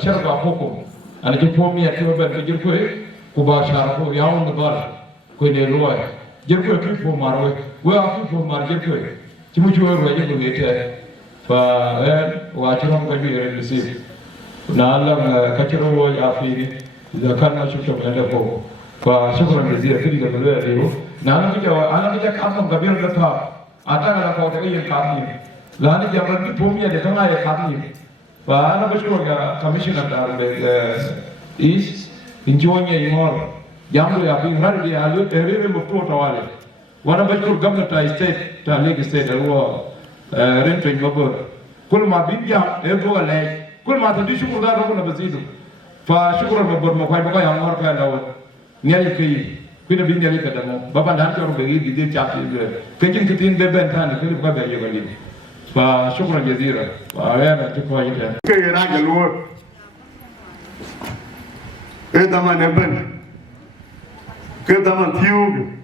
sharqa hukum ana ke pomi ya ke ba ke jirko ko ba shar ko yaun da bar ko ne ruwa jirko ki fo marwe wa ki fo mar jirko ki mu juwa ruwa ko ne te fa wa chiram ka bi receive na Allah ka chiro wo ya fi da kana shukran da ko fa shukran jazira kidi da bala da yo na ana ka ka ka bi da ta ata ga ko ta yin ka ni la ni jamran ki pomi ya da kana ya ka ni fa ana bashkuru ga commissioner da is injonya imor jamru ya bi har ya alu tere mo to tawale wana bashkuru governor ta state ta leg state wo rentring mabur kul ma bidya e go le kul ma ta shukuru da ko na bazidu fa shukuru mabur mo kai ba ya ngor ka lawo nyali kai kuna bin nyali ka da mo baba dan ko be gi de cha ti ke kin kitin be ben tan ke ba be yo gali fa shukran jazira fa ya na ti ko ita ke ra ga lo e dama ne ben ke dama tiug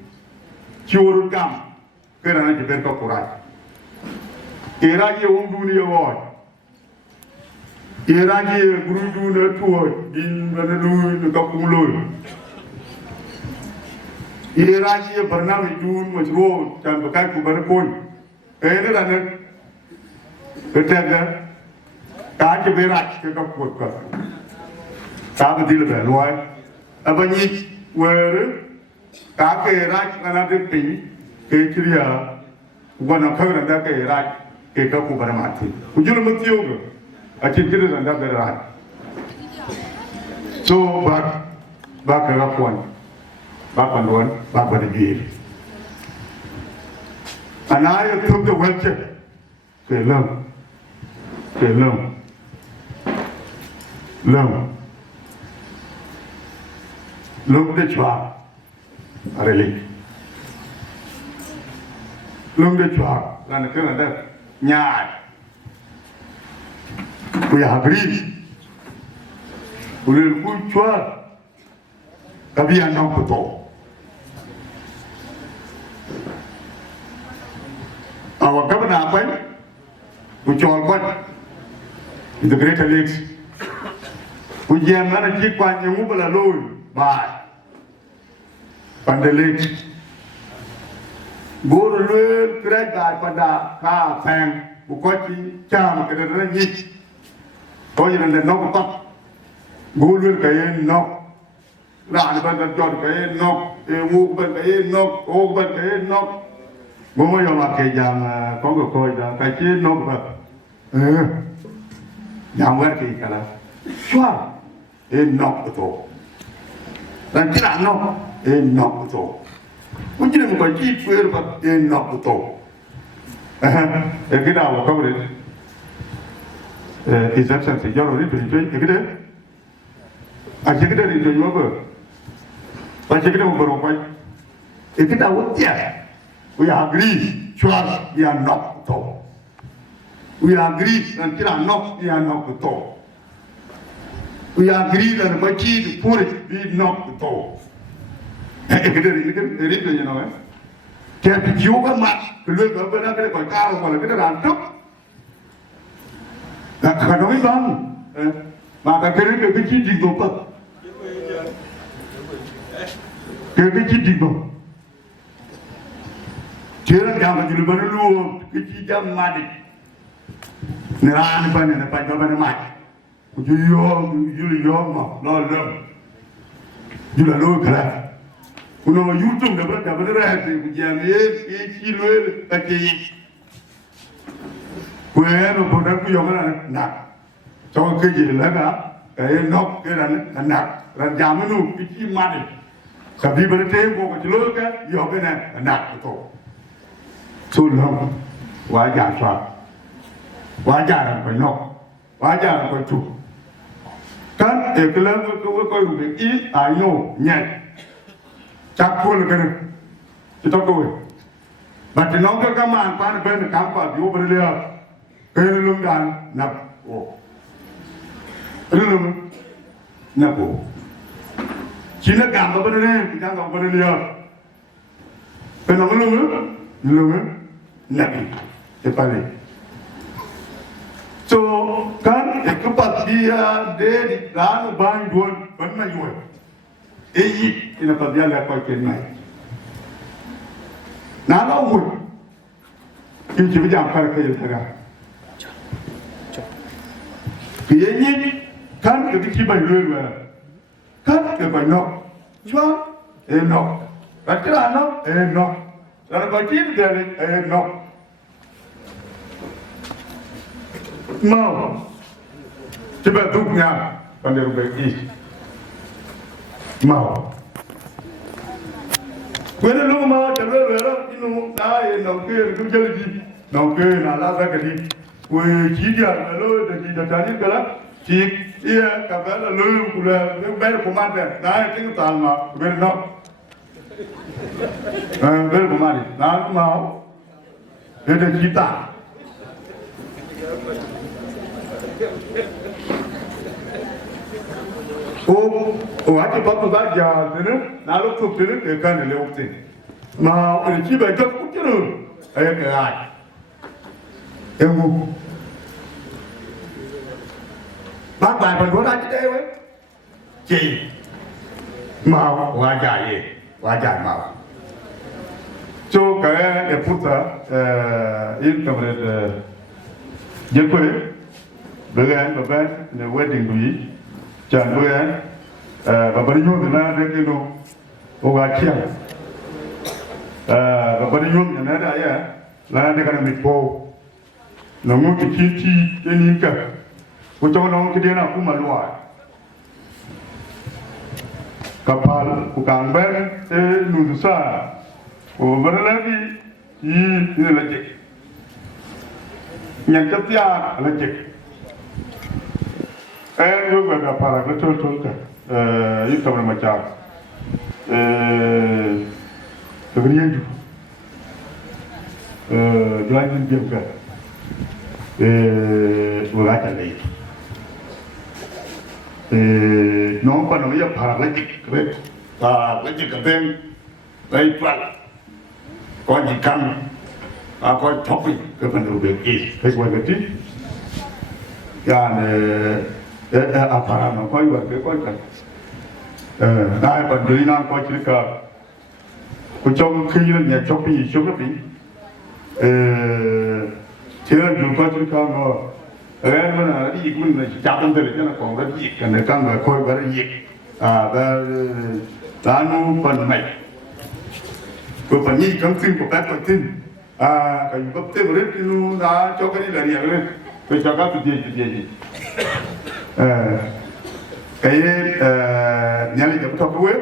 chiur kam ke ra na ke ben ko kurai era ye on duniya wo era ye guru duna tuo din bana lu ka kumlo era ye barnam dun majro tan ba kai ku bar kon ne da ne betega ka ke berak ke ka ku ka ta ba dil ba loy abani wer ka ke rak kana de pi ke kriya wana ka da ke rak ke ka ku bar mati ujul mutiyo a cikin da da rak so back up one back on one back on the game and I took the wheelchair long the chua really long the chua and the kind of nyai we agree we will put chua tapi anak betul our governor apa we Chol in the Greater Lakes we jam mana cik pan yang ubah lalu bye pada lake guru lalu kerja pada kah peng bukaci jam kerana nyik kau jangan ada nok tak guru kaya nok lah pada jod kaya nok bukan kaya nok bukan kaya nok guru yang pakai jam Kongor koi jam kaya nok ber yang berarti kalau suar nok betul dan tidak nok betul mungkin bukan cipir nok betul kita awak kau boleh exception sejauh ini kita asyik kita itu juga asyik kita berapa kita Agutyar we agree suar yang nok betul we agree dan tidak nok yang nok betul we agree dan baci puri di nok betul kita ini kan itu you know kita juga mat keluar benar kita kau tahu kalau kita rantuk kalau ini bang maka kita baci di gopak kita baci di gopak jangan jangan jual baru lu kita jam mati nerani pan jawapan mati Jual mah, lalu jual lalu kerana, kalau YouTube dapat rahasi, jam kilo kaki, kau produk kau yang mana nak, cakap kerja laga, nok kerana nak, rajam itu kiki mati, tapi berarti kau kecil kan, yang kena nak itu, sulam, wajar sah, wajar apa nok, wajar apa tu. Kan eklam ko rubi I know nyat chakpul kan kita ko but nongka kaman pan ben kampa dio berlia kelum dan nak o relum nak o cina gamba berlia kita ngam berlia penong nak sepale so kan ekpat dia de dan bang don banna yoy eyi ina pa dia la ko kenai na la wu ki ji bijam kar kai tara ki kan ke ki ba lwa kan ke ba no chwa no bakra no no la ba ki de no mau coba duknya pandai bagi mau kalau lu mau coba berapa ini naik nongker tu jadi nongker nala sekali kue ciga lalu jadi jadi kalau cik iya kalau lu pula bayar komandan naik tinggal talma bernok bayar komandan naik mau ada kita hati papa baca, tu, nalu tu, kan lewat tu. Mau ini cibai jauh kucing, ayah kerai. Emu, bapak berdua aja deh, cik. Mau wajar mau. So kayak ya putra, ini kemudian Jerkuei, bagan, wedding dulu. Jangan lupa, bapak nyum dengan ada kilo, Agutyar, bapak nyum dengan ada ya, lah ada kan mikpo, namun kecil ini kan, Kuocgoor nong kita nak aku maluai. kapal bukan ber nusa berlagi ini lagi yang ketiak lagi juga kapal betul kan itu sama macam kemudian tu jalan dia kan berada lagi non pas non ya para lagi keren lagi keren lagi plat có gì căng có topi cái phần đầu việc gì cái quan cái gì ya này para nó có việc cái quan trọng đại phần dưới nam có chữ cả trong khi nhà topi xuống cái gì chứ dùng có chữ cả mà mình là đi mình là chạm tâm tới cho nó còn cái gì cái này căng là coi cái gì và đã nu phần này cái phần nhị cắm phim của các phần tin cái gấp tên rồi thì nu đã cho cái này là gì rồi cái cho các gì cái nhà này chấm thọc web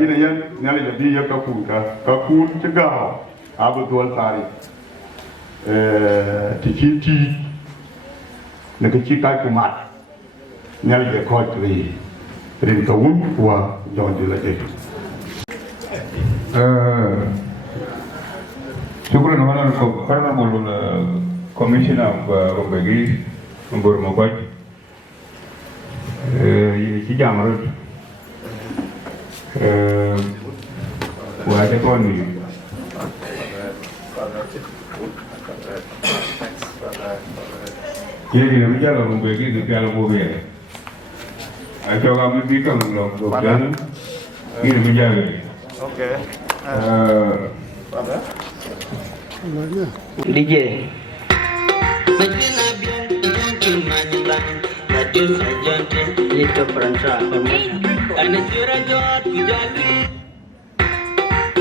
như này nhà này chấm đi các cuốn chữ gạo Aduldul tari ti là cái chiếc cái của mặt nhà này để coi thì rin tàu của dọn đi là gì syukur nama karena mulu komisioner bagi memberi Makuach si jamar buat apa ni jadi dia menjaga membagi di piala mobil Ayo kami berikan lockdown ini menjaga. Okay. DJ. Itu peransa hormon. Anasira jod kujali.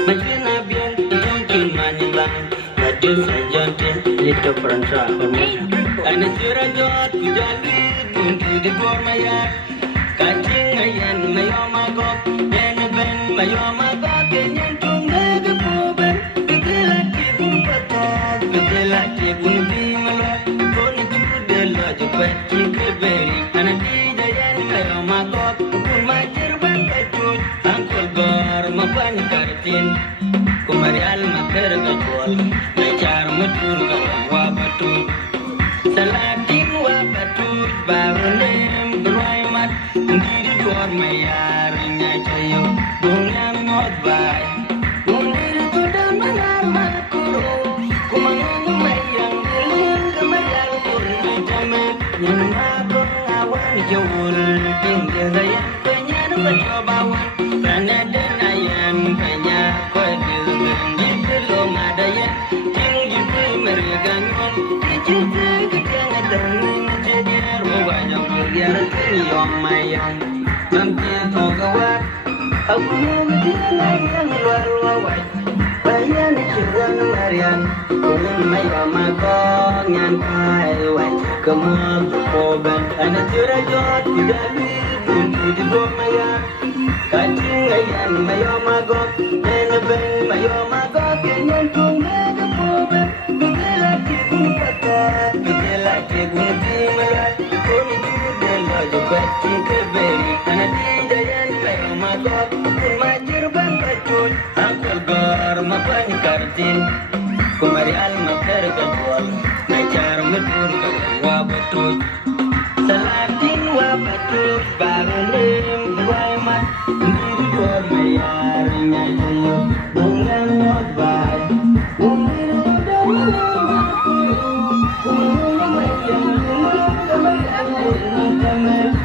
Macam nabian mungkin manjang. Nadu saja itu peransa hormon. Anasira jod kujali. Tunggu di gormaya. Kacing ayen Mayom agok. Yen ben Mayom agok. Yen tunggu di puben. Begelaki pun patah. Begelaki pun bimalak. Pun itu dah Jerkuei keberi. Anadi dayan Mayom agok. Pun majer bangkatun. Akol gor mapan kartin. Kumarial makar gajwal. Nacar mutur kawa batut. Salatin wa batut. Barunem berwaimat. Diri duot mayar nyacayo. Bungan ngot bay. Diri tudan menamat kuro. Kumangang mayang dilin kemayang kurna jamet. Yang nabong awan jawul. Tinggal sayang penyan bercobawan. Panadan ayan penyak koi dilin. Jipilong adayan. Tinggi mergangon. Kecita kecang adangin. Jadiar wawajang bergiar kenyong mayang. Nanti togawat. Aku nungguin yang luar wawai. Bayan ciran marian. Ulun Mayom agok nyan paiwan. Kemul poban. Anak curajot tidak tunggu di gormaya. Kacing ayan Mayom agok. Neneben Mayom agok. Nyan tunggu di poban. Begelaki pun patah. Begelaki pun bimalat. Pun itu dah Jerkuei keberi. Anak dayan Mayom agok. Pun majer bangkatun. Akol gor mapan kartin. Kumari almakar gajwal. Nacar mutur kawa batut. Salatin wa batut. Barunem berwaimat. Diri duot mayar nyacayo. Bungan ngot bay. Diri tudan menamat kuro. Kumangang mayang dilin kemayang kurna jamet.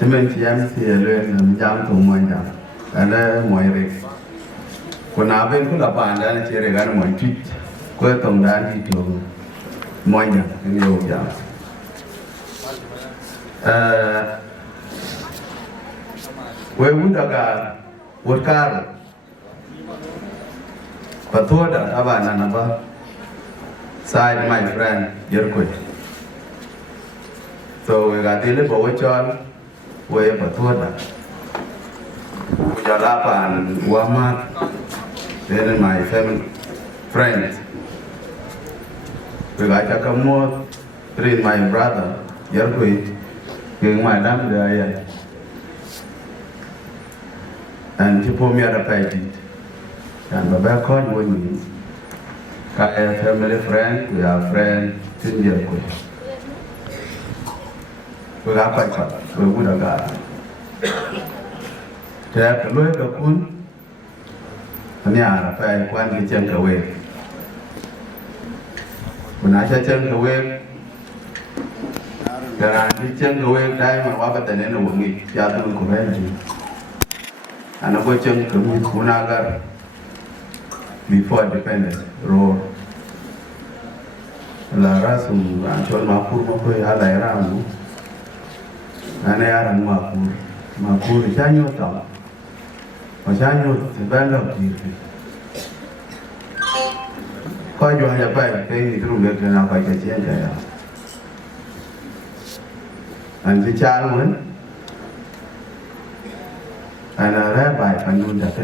Cement yam learn jam to Moinjam, and Moirek. When I've been put up and then it's a gun, my tweet, quite on that to Moinjam in the old jam. Where would Agaar what car? Patoda, Abananaba, side my friend Jerkuei. So we got the little Chol. Wieu Patoda, Ujalapa and Wama, then my family friends. We got Jakamot, train my brother, Jerkuei, giving my dam the Ayen. And to pull me at a party. And Baba called me. Kaya family friend, we are friends in Jerkuei. We got quite fast. We would have got to have to look at Kun and yeah, if I want to jump away. When I jump away, there are jump away time and what the name of me, Yadul Community. And I was jump to Kunagar before independence road. La Rasum and Chol Makuach Alairamu. And I am Makur, Janyo Tom, or Janyo, the band of beauty. Why do I have a paying through it and I get the and the child went, and a rabbi and do that,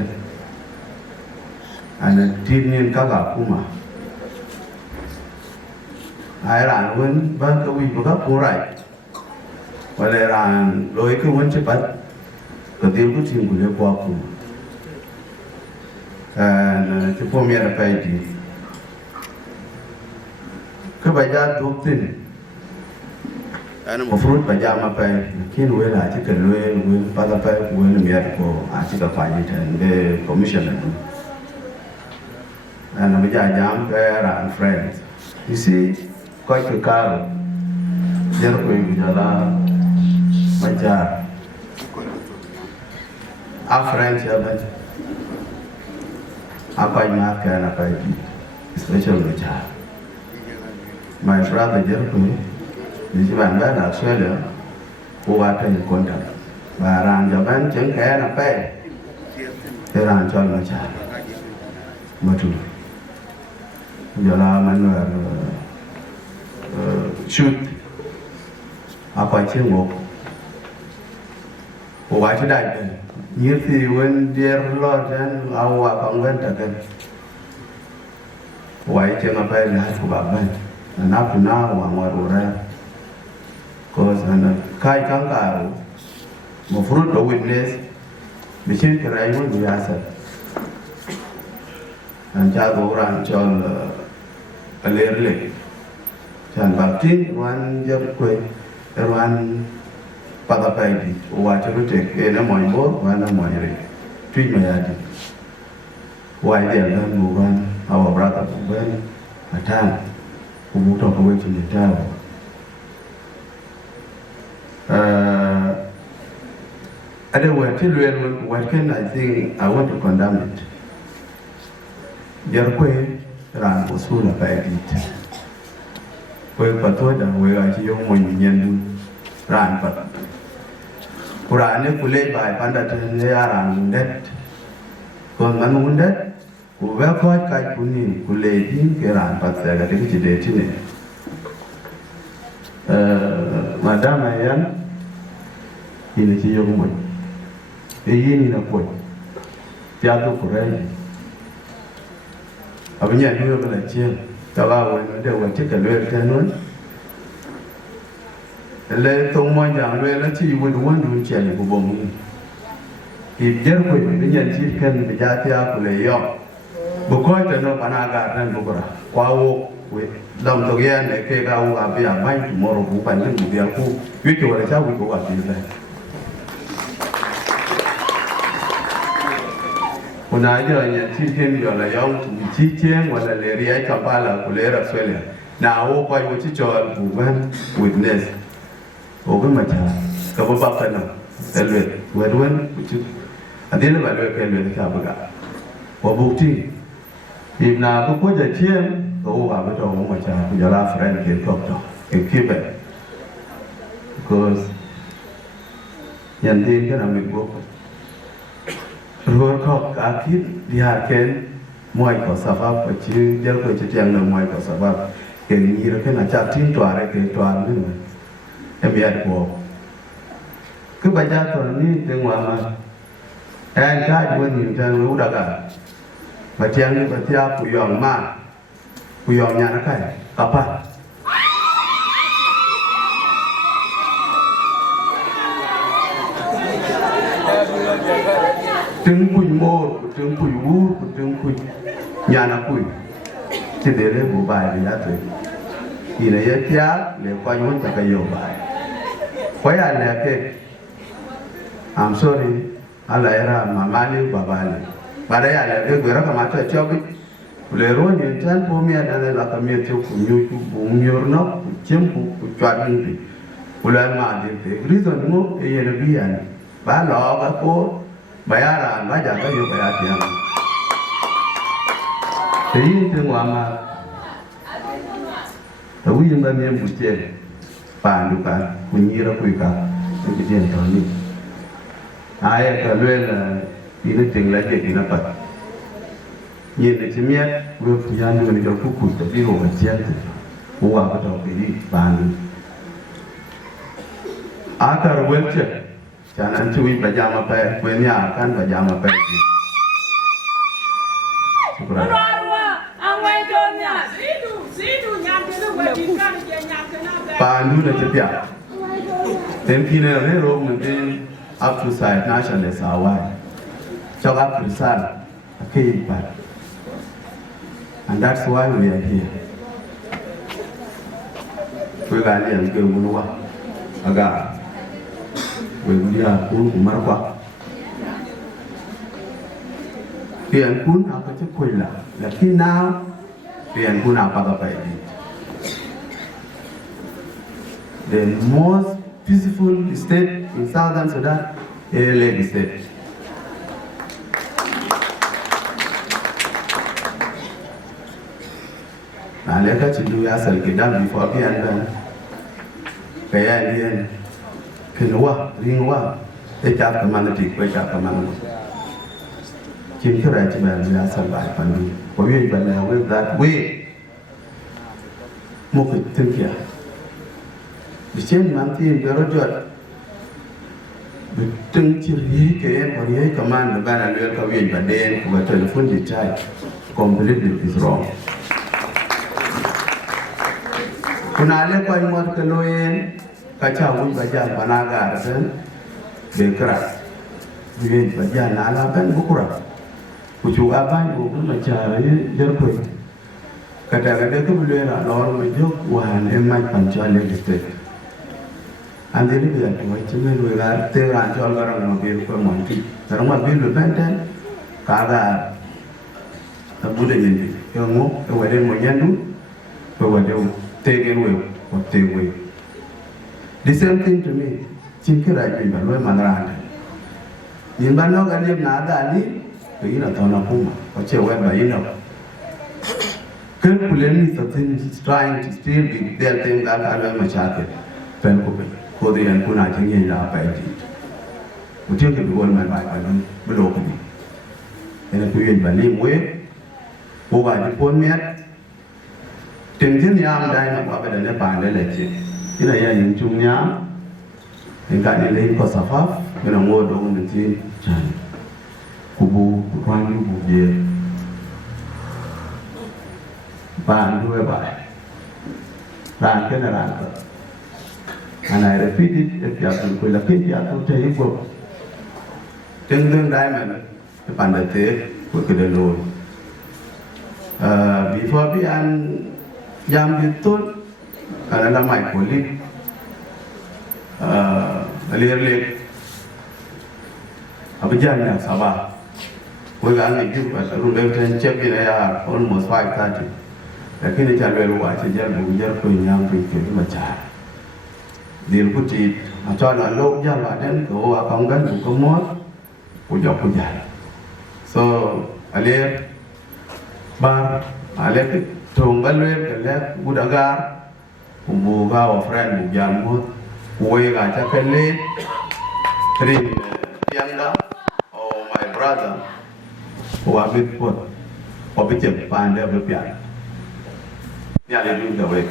and a Tinian Kagakuma. I ran one, but we put up all right. Và đây là đối cái vấn chế bắt đầu tiên của team của qua cùng cái phong miền phải đi cái bài gia thuộc tin anh một phút bài gia mà phải khi nuôi là chỉ cần nuôi bắt đầu phải nuôi miền của chỉ có phải như thế về commission này anh bây giờ jam cái là friends you see coi cái car Jerkuei Gujala Majar our friends here Akoi Gieu and Akoi Gieu, especially Majar. My brother Jerkuei is one in Australia who are in contact. Và rằng cho bạn chứng khẽ là phải thế rằng cho nó trả mà chủ giờ là mình shoot Akoi Gieu một của bài chủ đại như thì when dear Lord and our convent again why came phải là của bà bên and up to now one more cause and kai kang ka mo fruit of witness bị chết cái này muốn bị asa and cha go ran Chol alerle chan baptin one Jerkuei one Patapaidi wa churute ena moimbo wana moire Twic mayadi why they learn move on our brother Atem, who talk away to the tower. Otherwise, children, what can I think I want to condemn it? Jerkuei ran usula by it. We patoda, we are young when you ran, but Kurane Kule by Pandatan, they are undead. Conman wounded, who were quite Kaikuni, Kule, Dinka, but they are dating. Madame Ayen, in a young woman. A yin in a point. The other for rain. I mean, I do have a chill. Tava when they will take a little canon. And let someone young relative you would want to tell you about me. If Jerkuei, the young chief can be Jatia Kuleo, Bukoi no Panaga and Bukora, Quao with Dom Togian, the Kega, who are be a mind tomorrow, who can live with their cook, which you will have to go up in there. When I joined a teaching, you're a young to be teaching when a lady at Kampala, Kulera, Australia. Now, I was teach all who went witness. Over my child, cover Bapana, Elway, Wedwin, which is a dinner by the Kabaga. Or Booty. If now, who put a chair, go over it all, my child, with your last friend can talk to, and keep it. Because Yandin can make book. Rồi có cả kíp đi hạt kén ngoài có sản phẩm và chứ giờ có chỉ tiền là ngoài có sản phẩm cái gì đó cái là chặt tin tòa đấy cái tòa nữa em biết của cứ bây giờ tuần ní tiếng ngoài mà anh cái chuyện nhiều chuyện lú đặc à và tiếng ní và tiếng cụ yong nhà nó cái apa tiếng cùi mô, tiếng cùi vũ, tiếng cùi nhà nó cùi thì để lấy bộ bài để giá tuổi thì này giá giá để quay muốn cho cái dầu bài quay anh là cái I'm sorry anh là era mà mani bà đây anh là cái người đó mà cho biết lấy rồi những chân phố miền anh là cái miền châu cũng như cũng nhiều nó chiếm cũng chọn những gì lấy mà thì reason ngô ấy là bí anh bà lọ bà cô bayara baja kayo bayati yang thì từ ngoài mà tôi yên tâm em buổi chiều bàn được cả cũng như là quỳ cả cái chuyện đó đi ai cả luôn là đi đến trường lại chuyện nó bật nhìn thấy chim nhét vừa thời gian người cho phúc cụt tập đi hồ vật chiên cố vào cái đầu đi bàn Akar welche jangan cui pajama pe kuenya kan pajama pe syukur pandu na cepia temkine rero mungkin up to side national sawai cakap besar akibat and that's why we are here we kalian ke munua agak dia pun Makuach tiền pun apa tu kuila, tapi now tiền pun apa apa ini. The most peaceful state in Southern Sudan, Lake State. Nah, mereka cenderung asal kita before kian kan, kayak dia. Kenua, ringwa, ejak kemana dik, ejak kemana. Kim kira cuma dia survive pandu. Wieu benda with that way. Mungkin tinggi. Di sini nanti berujut. Betung ciri kain orang kemana lebaran luar kawin badan, kau telefon dicai, completely is wrong. Kenapa kau ingin keluar? Kacau bajan panaga dan berkeras. Jadi bajan ala kan berkurang. Kucu apa itu mencari Jerkuei. Kadang-kadang tu boleh nak lor mejuk wahan emai pancale gitu. Andi ni biar tu cuma luar teran jual orang mobil pemanti. Orang mobil lepas kaga. Tabu dah jadi. Yang mu, kemudian menyandu. but when you take it away or take away. The same thing to me. Chinkira in the way Manran. In Banog and in Nadali, you know, Tonapuma, or Chewa, you know. Currently, the thing is trying to still be their thing that I learned my child. Pencope, Kodi and Kuna Tingy now by it. We take it one my Bible below me. And if we in Balim way, who by the poor man, Tintin Yam died of the Nepal election. In a young Junior, and got a lane for Safaf, when a more down the tea, Kubu, Kwanyu, dear. Ban whoever ran can run. And I repeat it if you have to look at you to take book. Tingle diamond, the pandate, we could alone. Before we and Yam did told another my colleague, earlier Abidjan Sabah. We got a group at a room and check in almost 5:30. Lakini chalo wacha jambo Jerkuei nyam pike macha dil kuti achana lok jala den ko akangan ko mo puja so ale bar ale tonggalwe kale budagar Buga wa friend Buga we ga chakale three younger or my brother who are big put or big pande bepian. Yeah, they do the way.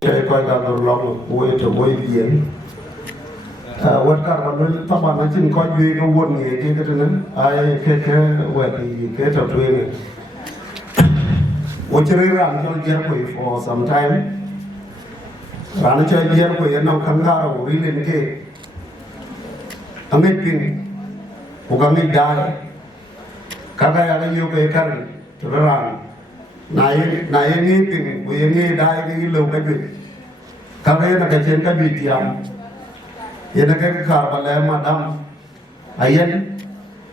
Cái coi cả đồ lọc quay trở quay biển. What cả còn các bạn nói chuyện coi duy nó buồn nghề cái thứ nữa. Ai cái vậy thì cái trò chơi này. What chơi rằng cho Jerkuei for some time. Rằng chơi Jerkuei nó khăng khá rồi đi lên cái. Anh ấy pin, cũng anh ấy đai. Các cái yêu cái cho nó rằng. Này nghe tiếng với nghe đai cái lâu cái chuyện, các cái là cái chuyện cái chuyện tiệm, hiện là cái khảo và lẽ mà đâm, Ayen,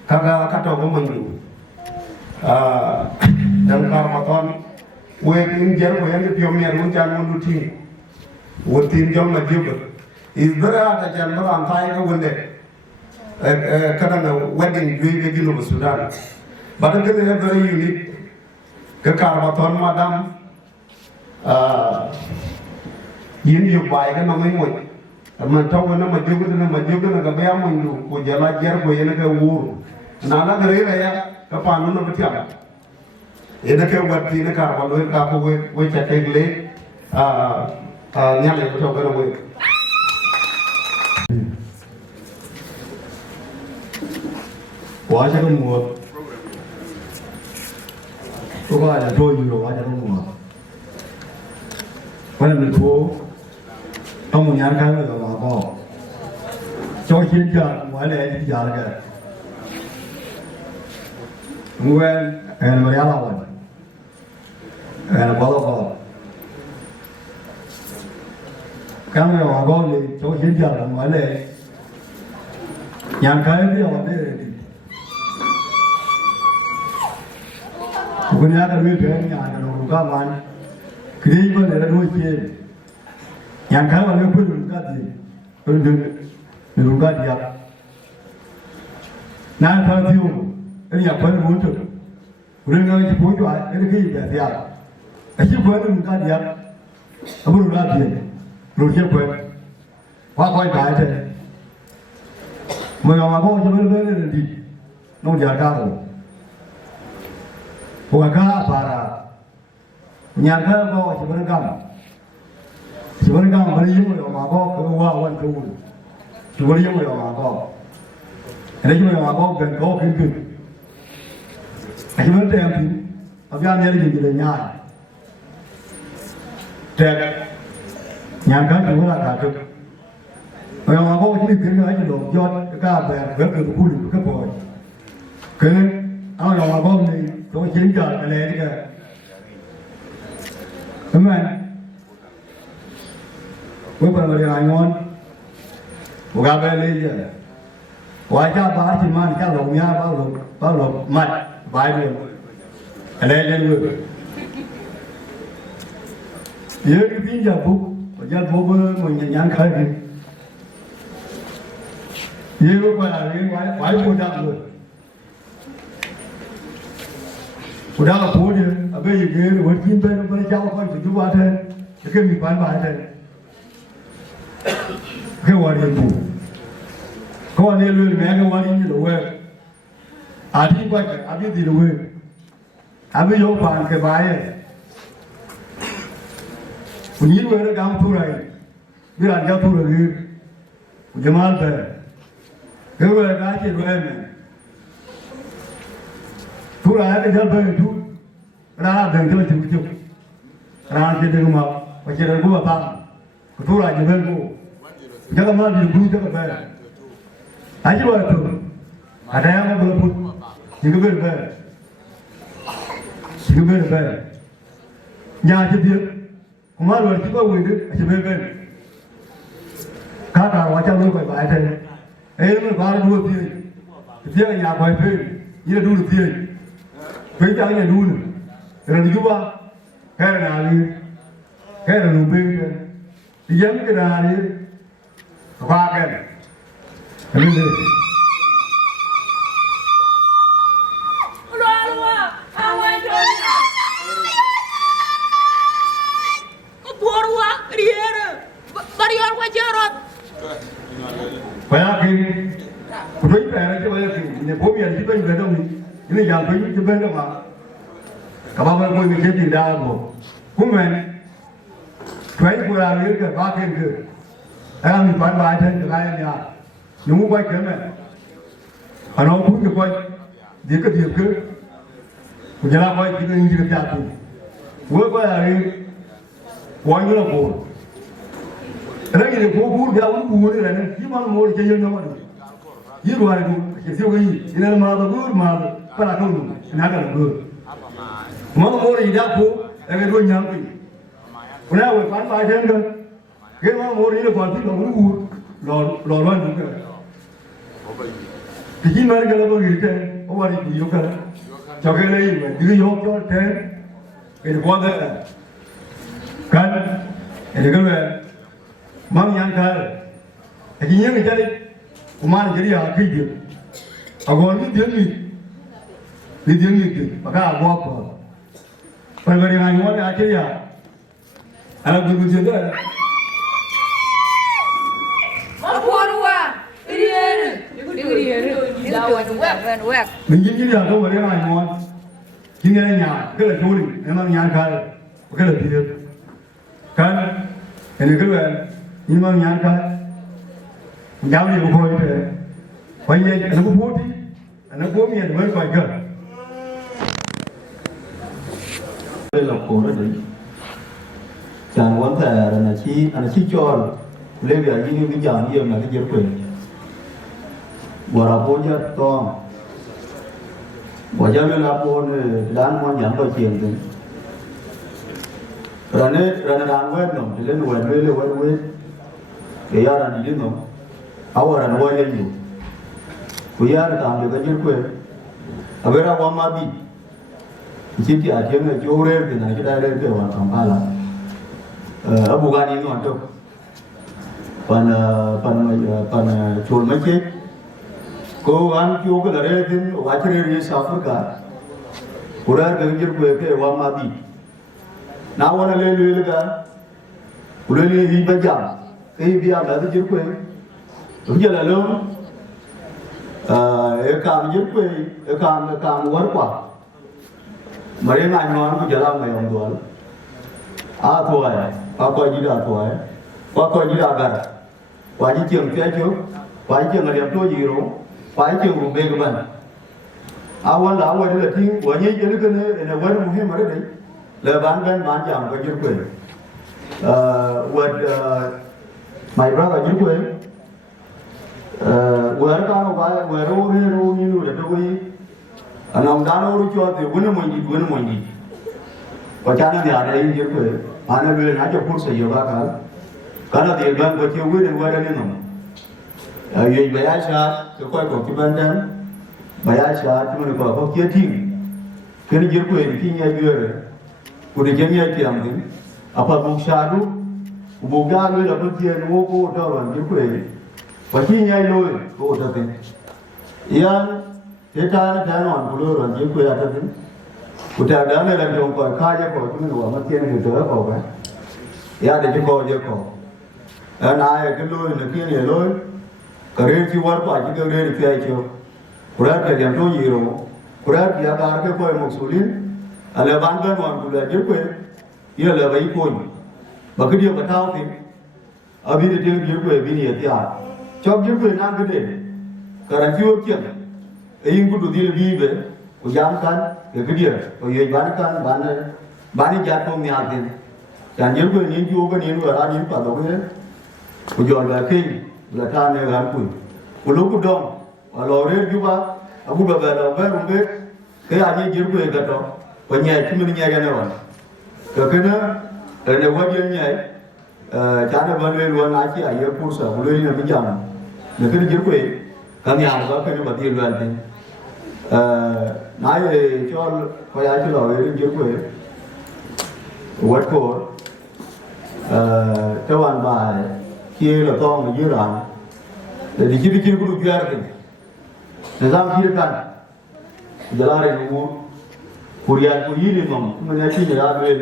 các trò của mình, đang khảo mà con, với những giờ với những phim nhà muốn chăn muốn routine, routine trong là giúp được, is very hard to chăn mà làm thay cái vấn đề, cái là wedding duy cái gì của Sudan, but cái này very unique. Cái caravan madam yin dục bài cái nó mới ngồi mà trong nó màjuk cái bé mình của giờ là Jerkuei nó cái uống nào là cái đấy là cái pan nó bị chậm ये ना क्या वर्ती ना car वालों का वो चटे गले न्याले को चौकर वो वाजा को मुआ तो का या दो यूरो वाजा को मुआวันนี้กูต้องมุ่งยันกันเลยกับว่าก็โจชินจัดวันนี้ที่ยาเลยมึงเว้นมาเรียนอะไรบอกก็การเรียนว่าก็เลยโจชินจัดวันนี้ยันกันที่วันนี้คุณยายก็มีเพื่อนงานกันรู้กันวันคดีมันเลยรู้เชี่ยยังครั้งวันนี้เพื่อนรู้กันดีเพื่อนรู้กันดีครับนายทำที่อยู่ไอ้ยังเพื่อนรู้จุดเรื่องอะไรที่พูดอยู่ไอ้ที่แบบเดียวไอ้ที่เพื่อนรู้กันดีครับเพื่อนรู้กันดีรู้เชี่ยเพื่อนว่าคอยตายใช่เมื่อมาบอกจะเพื่อนดีน้องอยากกันหัวข้าปาระญาติเขาบอกสิบวันกันมันยิ่งเลยมาก็คือว่าวันคือสิบวันยิ่งเลยมาก็อะไรยิ่งเลยมาก็เป็นก็ขึ้นไอ้ที่มันเต็มที่อาจารย์เนี่ยยิ่งเลยง่ายแต่ญาติเขาถือว่าขาดทุนมาก็ที่ขึ้นก็ให้จะหลบยอดก็แบบเกิดพูดก็พอคือเอาอย่างมาก็นี่ตัวชิ้นจัดอะไรนี่ก็ทำไมเมื่อเป็นอะไรงอนบุกไปเลยจ้ะว่าจะบ้าชิมันจะหลงยาบ้าหลงมัดใบเดียวอะไรเรื่อง Ye cái pin giờ bố mình nhận nhắn khai đi. Ye lúc mà ye quái bố đam rồi. Bố đam là bố đi, à bây giờ ye rồi chim bên nó cháu coi chú ba thế, cái mình bán bài thế. Cái hoa đi bố, cái hoa đi luôn mẹ cái hoa đi như đâu vậy? À đi quay cái, à biết gì đâu vậy? À bây giờ bán cái bài ấy. Nhìn về nó cam thu này, biết ăn cam thu rồi, Jamal về, cái về cái chuyện về mình, thu lại cái giờ về thu, ra đừng cho chụp chụp, ra cái đừng mà, cái chuyện của bà ta, thu lại cái về cô, chắc là mà đi vui chắc là về, anh chỉ nói thôi, anh em mà bớt phút, những cái về, nhà chỉ biết. Mà rồi chỉ có người được chỉ bên cá cả hóa trang nuôi bài thế, ấy nó vào nó nuôi tiền nhà bài phê, như là nuôi được tiền, phê trang nhà nuôi, rồi đi qua, cái là nuôi bên, thì giống cái nào đi, qua cái, cái gì? Phải là cái đối với cái bây giờ thì bố mẹ chỉ bên về đâu thì này giờ bên chỉ bên đâu mà các bạn ơi mình chơi tiền đa một cũng vậy thuế của là cái ba cái anh mình bán bài thêm cái này nhà nếu quay cái này anh nói cũng được quay đi cái việc cứ bây giờ quay chỉ cần cái giá tiền vừa quay là quay nó là bù cái này bố bù giá bù này là chỉ mang mua chơi nó mà Yirol này cái siêu cái gì nên mà phải là không nãy là được mà mua gì đã bù cái đôi nhang cái cái nào phải bán bài thêm cơ cái mà mua đi là còn thích là bù lò luôn cái chỉ mà cái là bao nhiêu tiền ông bảo đi nhiều cái cho cái này mà đi vô cho thế cái quan đấy cái này mang nhang cái cái nhang cái đấy Kumar jadi akhir dia, agak ni dia ni, maka agak apa? Pergerakan yang mana akhir ya? Anak guru dia tu. Mapuarua, irier. Mungkin dia tu pergerakan yang mana? Kini ni nyar, kalau juri, memang nyar kal, kalau dia, kan? Ini kalau ini memang nyar kal. Giao đi một hồi thì bây giờ nó có bố đi, nó bố mẹ mới phải cơ. Đây là cổ đó đấy. Chẳng quan thể là chi cho lên về như cái giờ như là cái Jerkuei. Bỏ ra bố cho to, bỏ ra lên là bố này đàn món nhắm vào tiền thì, rồi này đàn quên rồi thì lên quên, để ra đàn đi nữa. Awal dan awal yang itu, kuyar kami juga Jerkuei. Abera awam abi, jadi Atem ni jauh kita ada ke orang Kampala. Abu Ghani ni orang tu, pan Chol macam, kau orang jauh ke daerah itu, wajib dia Afrika. Kuyar ke Jerkuei ke awam abi. Nawan lelu kan, lelu hiba jam, biar ada Jerkuei. Bây giờ là luôn, cảm giác về cảm quá quá, mà đến ngày ngon bây giờ là ngày hôm đó, thôi, Akoi Gieu thôi, Akoi Gieu Agaar, phải chỉ trường thế chứ, phải trường là điểm tôi gì rồi, phải trường vùng bề của mình, awal là awal là tiếng, vậy như cái này là vấn đề muhiim ở đây, là bán chạm cái Jerkuei, with my brother Jerkuei. Vừa có vài vừa rồi như là tôi anh ông đã nói cho thì vẫn là mình đi và cha nó thì ở đây như vậy anh ấy về nói cho phút sử dụng cái là tiền đơn của chiêu quyết định qua đây nữa vì vậy ai sao tôi quay cuộc cái bên đó vậy ai sao chúng mình có chia thiên cái này Jerkuei khi nghe chưa rồi của đi chơi tiền thì apa buksadu buga lu da kutien wo ko to ron Jerkuei wachi nyai loi ko ta tin yan teta ta non ko ron Jerkuei ta tin kuta da ne ran jong ko kha je ko tu wa ma tien ku to ko ba ya de ko je ko na ya ke loi ne kien ye loi kare ki war pa ji ke re fi ai cho kura ke jam to yiro kura ya ka ke ko muksulin ala ban ban wan ku la Jerkuei ye la bai ko ba ke dia batao tin abi de Jerkuei bi ni ya chok Jerkuei nam ke de karan ki wo kien yin ku du di bi be ko jam kan ke dia ko ye ban kan ban ja ko mi a tin chan Jerkuei ni ju ko ni wa ra ni pa do ke ko jo la ke la ta ne ga ku lu ku dong wa lo re ju ba abu ba ba lo ba rum be ke a ni Jerkuei ga to ko nya chi mi nya ga ne wa ke na ne wa je nya cha ne ba le lo na chi a ye ku sa ku le ni bi jam ne ke Jerkuei ka nya ba ke ne ba ti lo an tin na ye cho ko ya chi lo ye Jerkuei wat ko ta wan ba kia là to mà dưới rằng để đi chỉ có được kia rồi để làm kia kan giờ là đây nó Korea có gì đi mà mình chỉ là về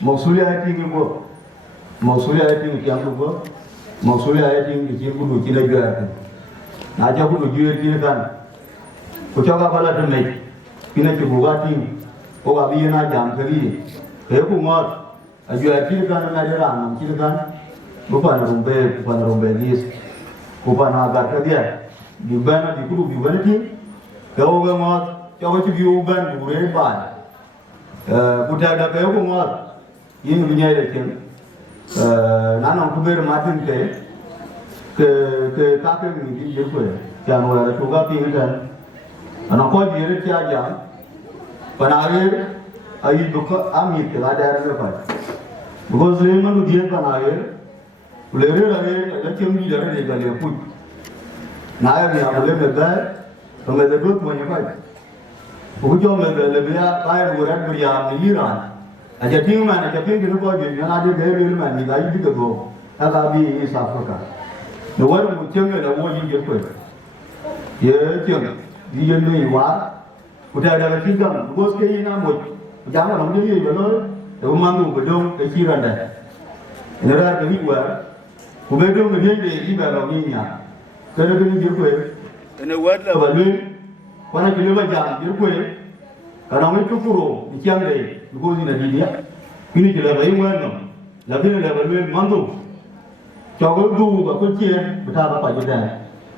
một số liệu tin cái bộ một số liệu tin cái gì bộ một số liệu tin cái gì có được chỉ là kia rồi nãy giờ có được kia kan có cho các bạn là thế này khi nào chụp bộ tin có gặp gì na giảm cái gì thế cũng ngon ở dưới kia kan là để làm kia kan bukan rumbe dis bukan agar kerja gimana di kudu gimana ti kau ngot kau cuci uban bure ban kuda ada kau ngot ini punya itu nanang kuber matin ke kakek ni di Jerkuei jangan orang juga tinggal dan anak kau dia tiada panahir ayi buka amit ada apa because leman dia panahir Lere lere la chemi lere de gale pu na ya ni abule me da to me de dut mo ni kai ku jo me de le bia kai ru ran bria ni ran a ja ting ma na ja ting ni ko ji na de de le ma ni da yi de go ta ga bi sa fa ka no wa mu cheng le wo yi je ko ye cheng yi ye ni wa ku ta da ki gam go ke yi na mo ja ma no ni yi lo de ma mu go dong ke chi ran da ne ra ke ni wa ku be dong ni de yi ba ro ni nya ke ne ke ni Jerkuei ne wa la ba lu kwa na ke le ba ja Jerkuei ka na me tu ku ro ni chiang de ko ni na di dia kini ke la ba yi wa no la ke le ba lu man du cho ko du ba ko chien ba ta ba pa ji da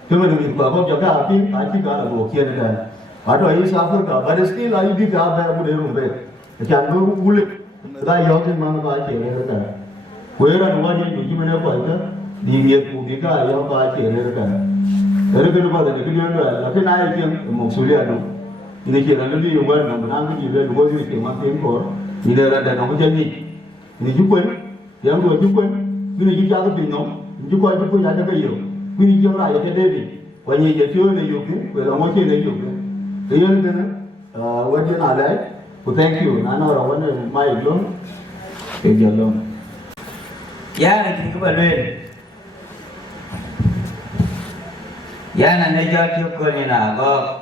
ke me ni ba ko ja ka pi a chi ka la bo chien da ba to yi sa fu ka ba de still ai di ka ba bu de ru be cha no u le da yo ke ma ba che le da we ra no wa ni ji me ne ko ka di nghiệp của cái cái yêu ba chỉ là cái đấy cái lúc đó thì cái điều là cái này cái một số liệu đúng thì chỉ là nó đi dùng quen mà ăn cái gì đấy đúng không thì mang tiếng của thì đây là để nó có chân gì thì chú quên thì ông rồi chú quên cái này chú cha cái tiền nó chú quay chú quên ra cái gì cái này chưa lại cái đây đi và nhiều giờ chưa này dùng cái là mỗi chuyện này dùng cái thế nên vấn đề nào đấy thank you nó là vấn đề mai luôn cái giờ luôn giá thì các bạn lên giá này nó cho thiếu cơ như nào có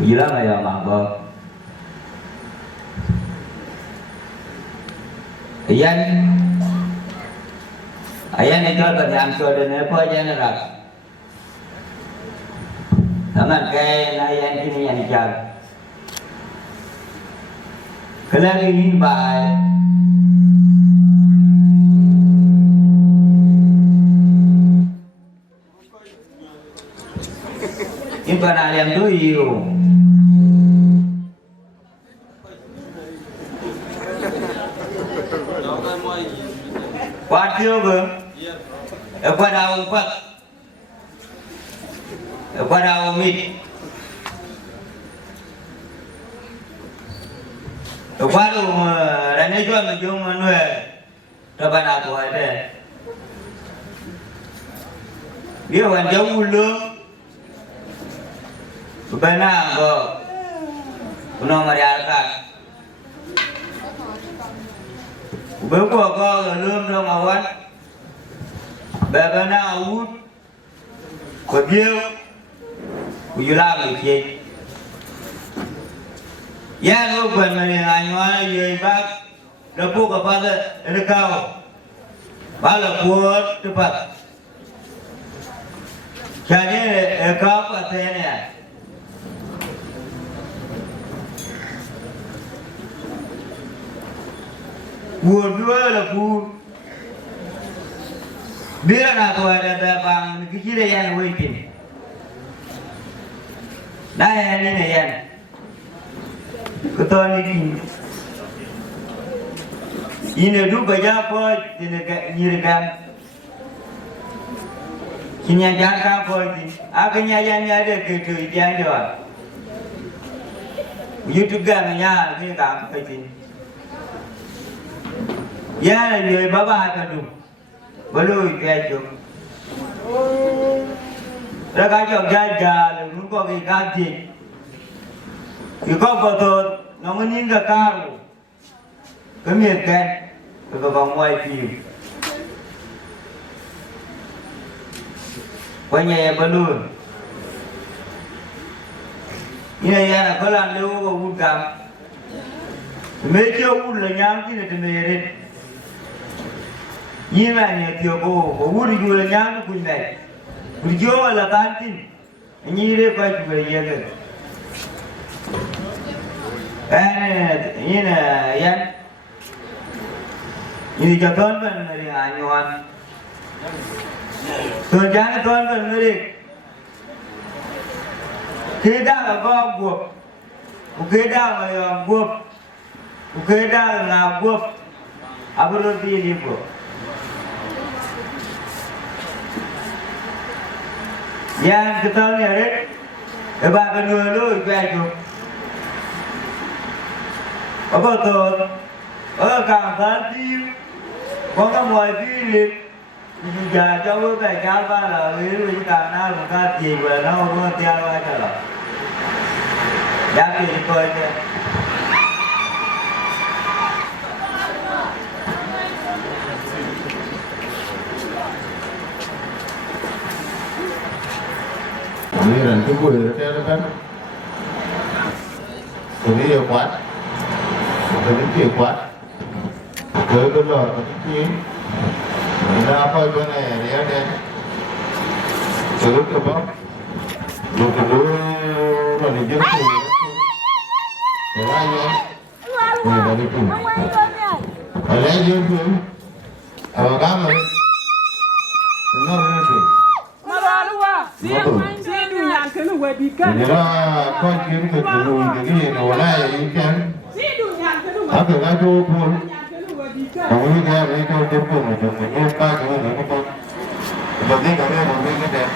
gì lắm mà giờ mà có Ayen itu kalau yang sudah nepo jangan rak. Taman kaya Ayen ini yang dijar. Kalau ini baik. Ini pada yang tu Wieu. Quạt chưa cơ? Quạt đầu quạt. Quạt đầu mịt. Quạt đầu đã nói cho mình chung mình về. Rồi bạn nào tuổi thế? Nếu bạn giống u lương. Bên nào cơ? Nó mà ra cả. Bữa qua có lương đâu mà quán bé bé nào út có Wieu của Wieu làm được gì ya lo quên mà anh nói gì bác đã buộc ở bao giờ nó cao bao là buộc từ bác cho nên cao cả thế này buồn nữa là buồn biết là tôi đã bằng cái gì đây anh quay kìm đây anh này anh cái tôi này ini dulu baca apa ini kan kini jangan apa ini akhirnya yang ada gitu yang dia YouTube kan nya ini kan apa ini ya người baba kan tu baru kayak tu raga jauh jalan lu kau kaji kau betul namun cái karu cái miền kẹt cái vòng ngoài phim quay nhà bên luôn như này là có làm đâu có uống cam mấy chiều uống là nhám thì là mày đấy như này nhà thiếu cô có uống thì là nhám nó cũng này buổi chiều là tan tin như thế quay chụp về nhà rồi cái như này anh ini jagoan kan dari anyuan. Tuan jangan tuan kan dari. Kita agak buat, kita Mayom buat, kita nak buat, apa roti ini buat. Yang kita ni ada, sebab kedua lu itu. Apa tu? Càng tháng tiêu có cái mồi phi liệt giờ cho với bài ca ba là yếu với càng nào một ca gì về nó không có tiêu ai cả rồi giá trị coi chứ ini dan tu boleh ada kan ini ya kuat ini dia kuat tới cái lò cái kia ra coi bên này đéo đen từ lúc cái bóc lúc cái đứa là đi giấc ngủ để ai nhá người ta đi cùng ở lấy giấc ngủ ở cá mà nó lên thì nó tụi thì nó coi kiếm được lùi cái gì đồ này những cái áp được ai vô buồn còn cái kia mấy câu tiếp cùng là mình ôm ba cái này nó con đầu tiên cái này đầu tiên cái đẹp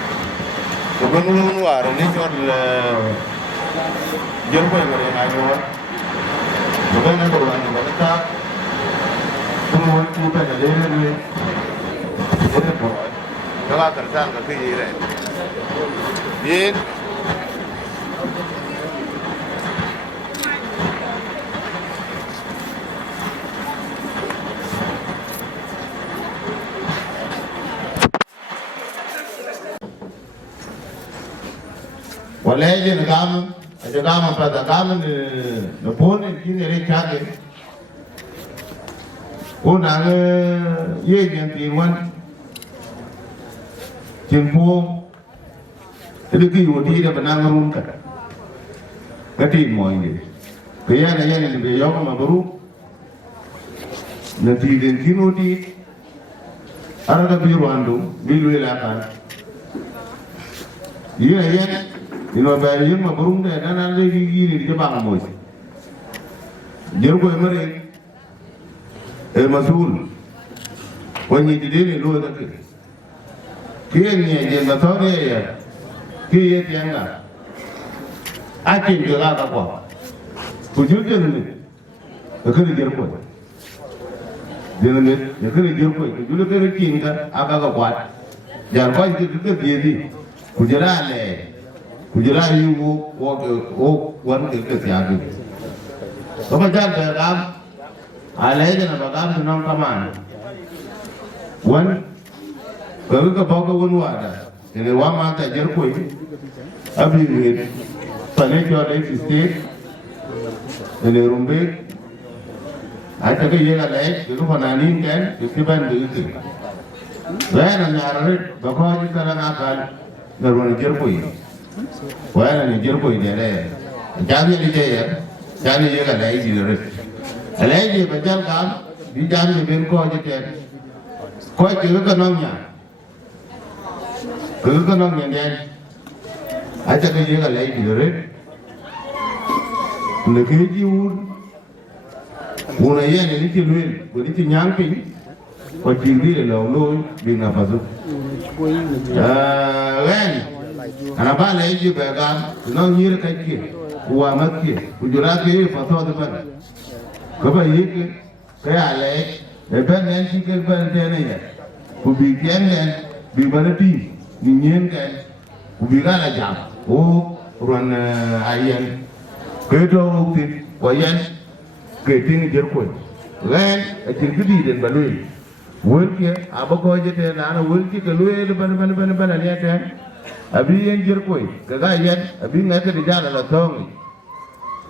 rồi bên luôn quả rồi nên cho là dân quay vào đây này rồi bên nó đồ này nó ta không muốn chú bên ở đây lên các bạn cần sang cái gì đấy yên Walai je negam, negam pada negam ni pun ini ni cakap. Orang ye yang tiwan, jempu, itu kiu di dalam benang rumah kan. Kati mau ini, kaya ni yang ni beliau sama baru, nanti den kinu di, ada biru andu, biru elakan. Ia yang ino bayar yang mah burung deh, dan ada gigi ni dia bang moy. Jerkuei Marek, masul, wani di ni luar tak. Kian ni je betul ni ya, kian tiangga. Atem juga tak apa. Kujur je ni, kerja Jerkuei. Dia ni, kerja Jerkuei. Kujur kerja tiangga, agak kuat. Jerkuei itu dia di, kujaran ni. Kujaran you walk one ke siapa. Apa jalan dalam alai na bagam tu nong kaman wan ka ba ka won wada ene wa ma ta Jerkuei abi ne pane jo le state ene rumbe ata ke yega lai ke ko na nin ken ke ban de ke la na nyarare ba ko ji kala na kan na ron Jerkuei wa na ni Jerkuei de le jani ni je ya jani yega lai ji re alai ji ba jal kam di jani ben ko ji ke ko ke ka no nya ke no nya ne ata ke yega lai ji re le ke ji una yene ni tilwil ko ni nyang pin ko tingri le lo bi na fazu wen ana ba le ji be ga no nyir ka ki wa ma ki ku jura ke fa to de ban ko ba yi ke ya le e ben en ti ke ban de ne ya ku bi ken ne bi ba ti ni nyen ke ku bi ga la jam o ron Ayen ke do ti ko yen ke ting Jerkuei len a tingdi den balui wonke abago jete na wonke ke luel ban ne te abi yen Jerkuei ke ga yen abi ngake de jala la tong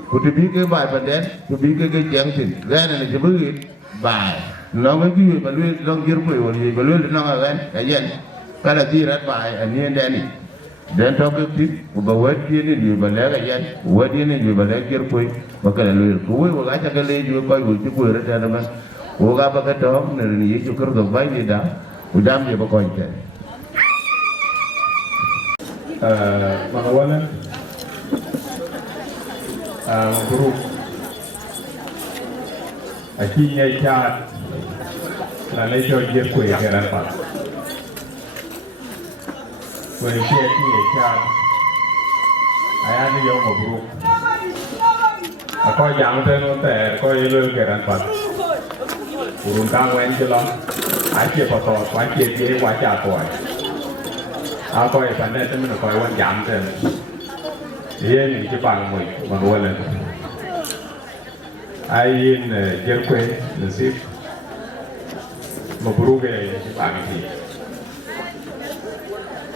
ku ti bi ke ba den ku bi ke jeng tin len ne jibu ba no ngi bi balui long Jerkuei woni balui no ga yen kala di rat ba ani ndeni den to ke ti ku ba wadi ni di ba le ga yen wadi ni di ba le Jerkuei bakal luir kuwe waga ta kale ju ko wu ti ko rata na ban woga baka to ne ni yi ko do bai ni da udam je ba ko ite Mawan group akinya cha na le jo Jerkuei ke ran pa ko ni ke akinya cha aya ni yo mo group Akoi Gieu tên nó tệ coi lương cái đàn phật, uống cam quen chưa lắm, ai chia phật tọt, ai chia chia qua trả tuổi, coi phần này mình coi quan giảm tên, yên những cái bằng mình mà luôn lên, Ayen Jerkuei nasib, một group cái bằng gì,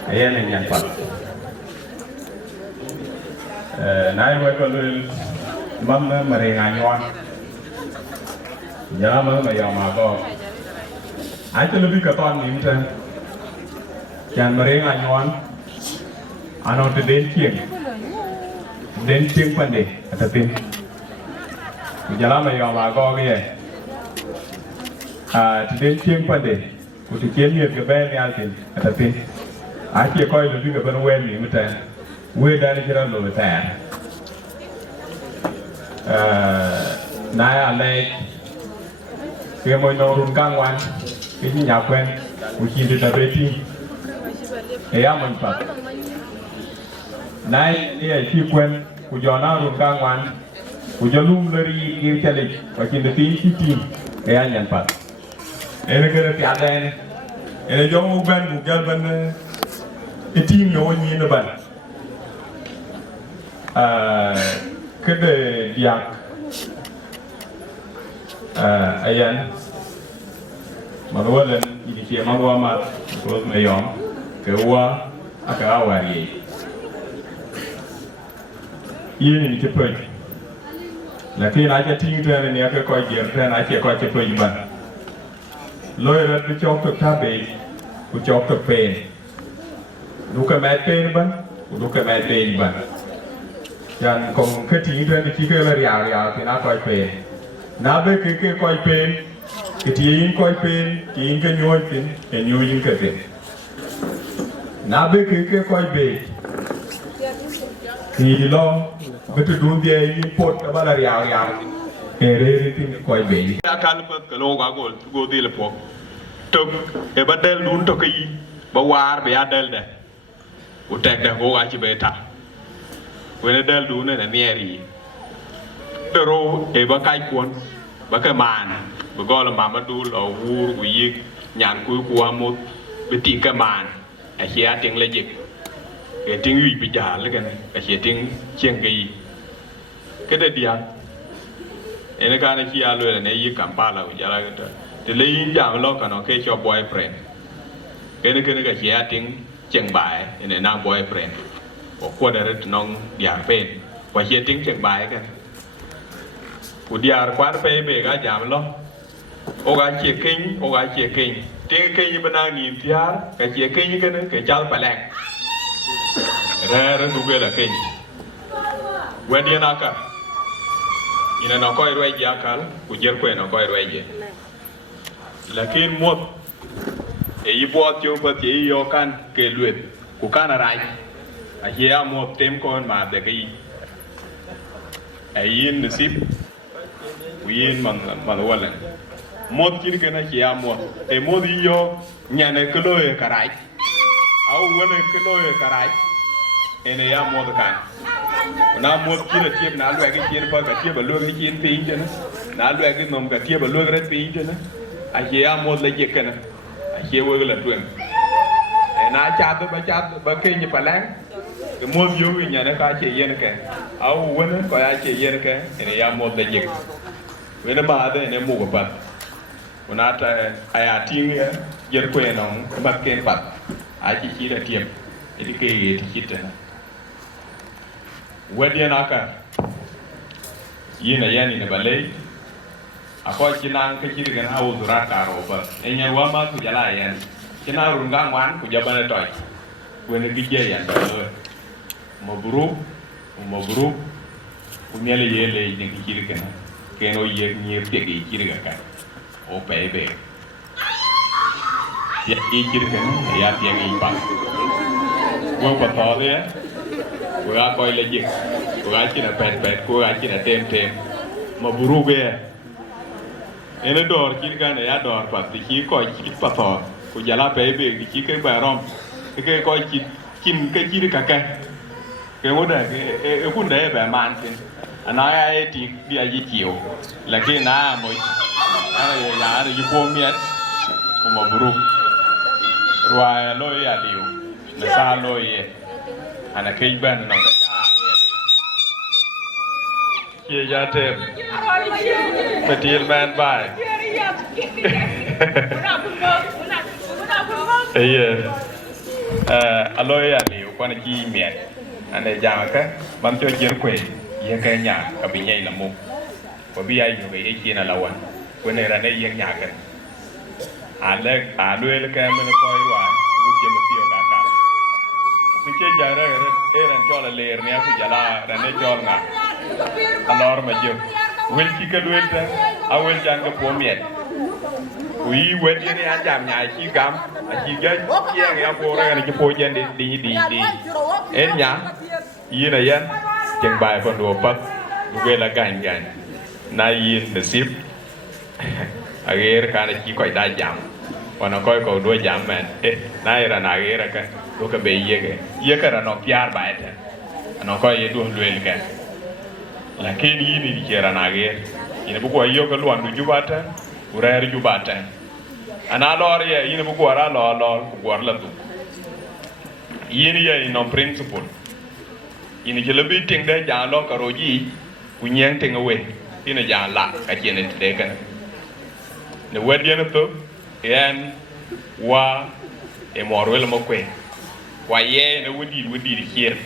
Ayen này nhận phật, nay với con lương mâm Marek ngon, nhớ mâm Mayom mà có, ai cho lebih keton ni macam, jangan Marek ngon, ano tu den chieng pandai, tapi, jalan Mayom mà có cái, den chieng pandai, aku tu kian ni ke ben ni altin, tapi, ai kia kau lebih ke ben wen ni macam, wen dah ni kira lo macam. Nãy anh đây khi mọi người run căng quan cái nhà quen của chị được tập về thì mình phải nãy đây khi quen của gió nào run căng quan của gió lum lari kêu chơi lịch và chị được tin khi team anh nhận phải em cái đó tiệt đây em giống một bên một cái bên cái team nó như nó bận cái đề việc Ayen Mawan lên ini kia Mawan mat terus Mayom Keua Agaar Awerjok ini ni cepet là khi nãy cái tiếng trên này cái coi chuyện trên nãy kia coi cepet juga lôi ra đi cho cực tháp bể của cho cực bể đủ cái mẹ tên bắn đủ cái mẹ tên bắn yang kong ketinggian di kiri area thì nó coi pe, nó be cái coi pe, cái tiếng coi pe, tiếng cái nhoi pe, cái nhoi cái pe, nó be cái coi pe, thì lo cái tu đun dia import cái bao area, cái rere tiếng coi pe. Akan cái lô gua đi là phố, tuk, cái bắt del đun tuk cái, bawar be adel deh, utek deh gua aja beta. When del du ne nieri de ro e ba kai kwon ba ka man ba go la mama du lo wur gu yik nyan ku ku mot be ti ka man a chia tiếng le jik e tiếng wi bi ja le kan a chia tiếng chieng gi cái de dia ene kana ki alwe ne yi Kampala ujala gata te le yin jam lo kana ke cho boyfriend ene kene ka chia ting cheng bai ene na boyfriend o ko da ret nong dia pen wa chia ting cheng bai ka u dia kwar pe be ga jam lo o ga chia king ting king bana ni tiar ka chia king kene ke chal palek ra du ge la king wedi na ka ina na koy roi jakal ku Jerkuei na koy roi je lakin mot e ibot yo pat ye yo kan ke luet ku kan rai a ye mot tem kon ma de kai ayin nasib ku yin man wala mot kin ke na ye mot e mot yo nyane ke loye karai au wona ke loye karai ene ya mot kan na mot kira tiep na lwe ke kien pa ka tiep ba lwe ke kien pin jena na lwe ke nom ka tiep ba lwe ke pin jena a ye a mot le je kana a ye wo la twen e na chat ba ke ni palang de mot yo wi nya na ka che yen ke au wona ko ya che yen ke ene ya mot le je we na ba de ne mu ko pat una ta aya ting Jerkuei nong ba ke pat a chi chi da tiep e di ke ye ti kitana wedi na ka yina yani ne balai Akoi kinang ke kiri kan hawo durat karo ba enya wa ma ku jala yan kina runga wan ku jabane toy wene gije yan do mabruk ku nele yele ni kiri kan keno ye ni te ki kiri ka o pebe ya kiri kan ya te ki pa wo pa to de ku ga koi le jik ku ga kina pet ku ga kina tem mabruk be ene dor kiri kan ya dor pa ti ki ko ki pa to ku jala pebe ki ke ba rom ke ko ki kin ke kiri ka ke ngoda ke kun de ba man tin ana ai ti bi ai kiu la ke na mo ana ya ri po miet ku mabruk rwa lo ya liu na sa lo ye ana ke ban no ka cha ye ya te Patil man by aloya liu kwana ki miet ane jamaka bam cho Jerkuei ye ka nya ka bi nyai la mu ko bi ai yo ye ki na lawan ko ne ra ne ye nya ka ale le ka men ko irwa ku je ma pio ga ka ku che jara ran cho la ler ne ku jala ra ne jol nga alor ma je wel ki ka wel ta awel jang ka po miet wi wel ni an jam nya ki gam a ki ga ki ya po ra ni ki po jen di en nya yina yan jeng bai pon do pat du ge la gan na yin de sip ager ka na ki koi da jam wana koi ko do jam men na ira na ager ka do ka be ye ka ra no piar bai ta no ko ye do wel ka lakini yini di kera na ager ina bu ko yo ka luan du jubata urer jubata ana lor ye ina bu ko ra lor ku gor la du yini ye no principle ina je lebi ting de ja lo ka roji ku nyeng ting awe ina ja la ka chene de kan ne wedi na to yen wa e morwel mo kwe wa ye na wedi di kier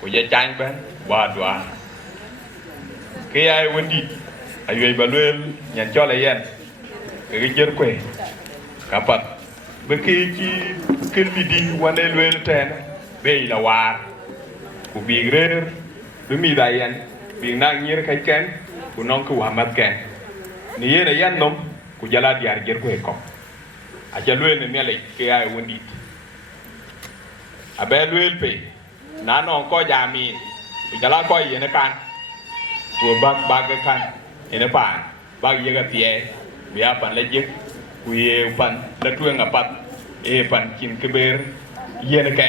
ko ye chang ban wa dwa ke ai wendi ayoi balwel nyan cho la yen ke Jerkuei kapat be ke ki kelidi wane lwel ten be la war ku bigrer be mi da yen bi na nyir ka ken ku non ku hamat ken ni yena yan nom ku jala diar Jerkuei ko a jalwel ne mele ke ai wendi abe lwel pe na non ko jamin ku jala ko yene kan ku bag kan ene pan bag ye ga tie bia pan le je ku ye pan la tuen apat e pan kin keber yene ke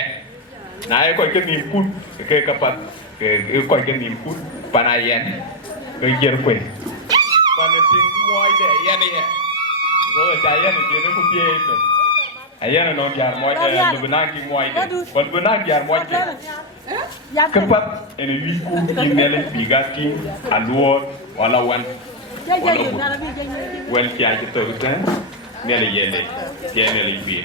na e ko ke ni kut ke kapat ke ko ke ni kut pan Ayen ke Jerkuei pan tin moy de yene ye go ja yene je ne ku tie to Ayen no jar moy de bu na ki moy de kon bu na jar moy de kapat ene wi ku ni nele bigati aluot wala wan wan kia ci to tan ne la yene yene li bi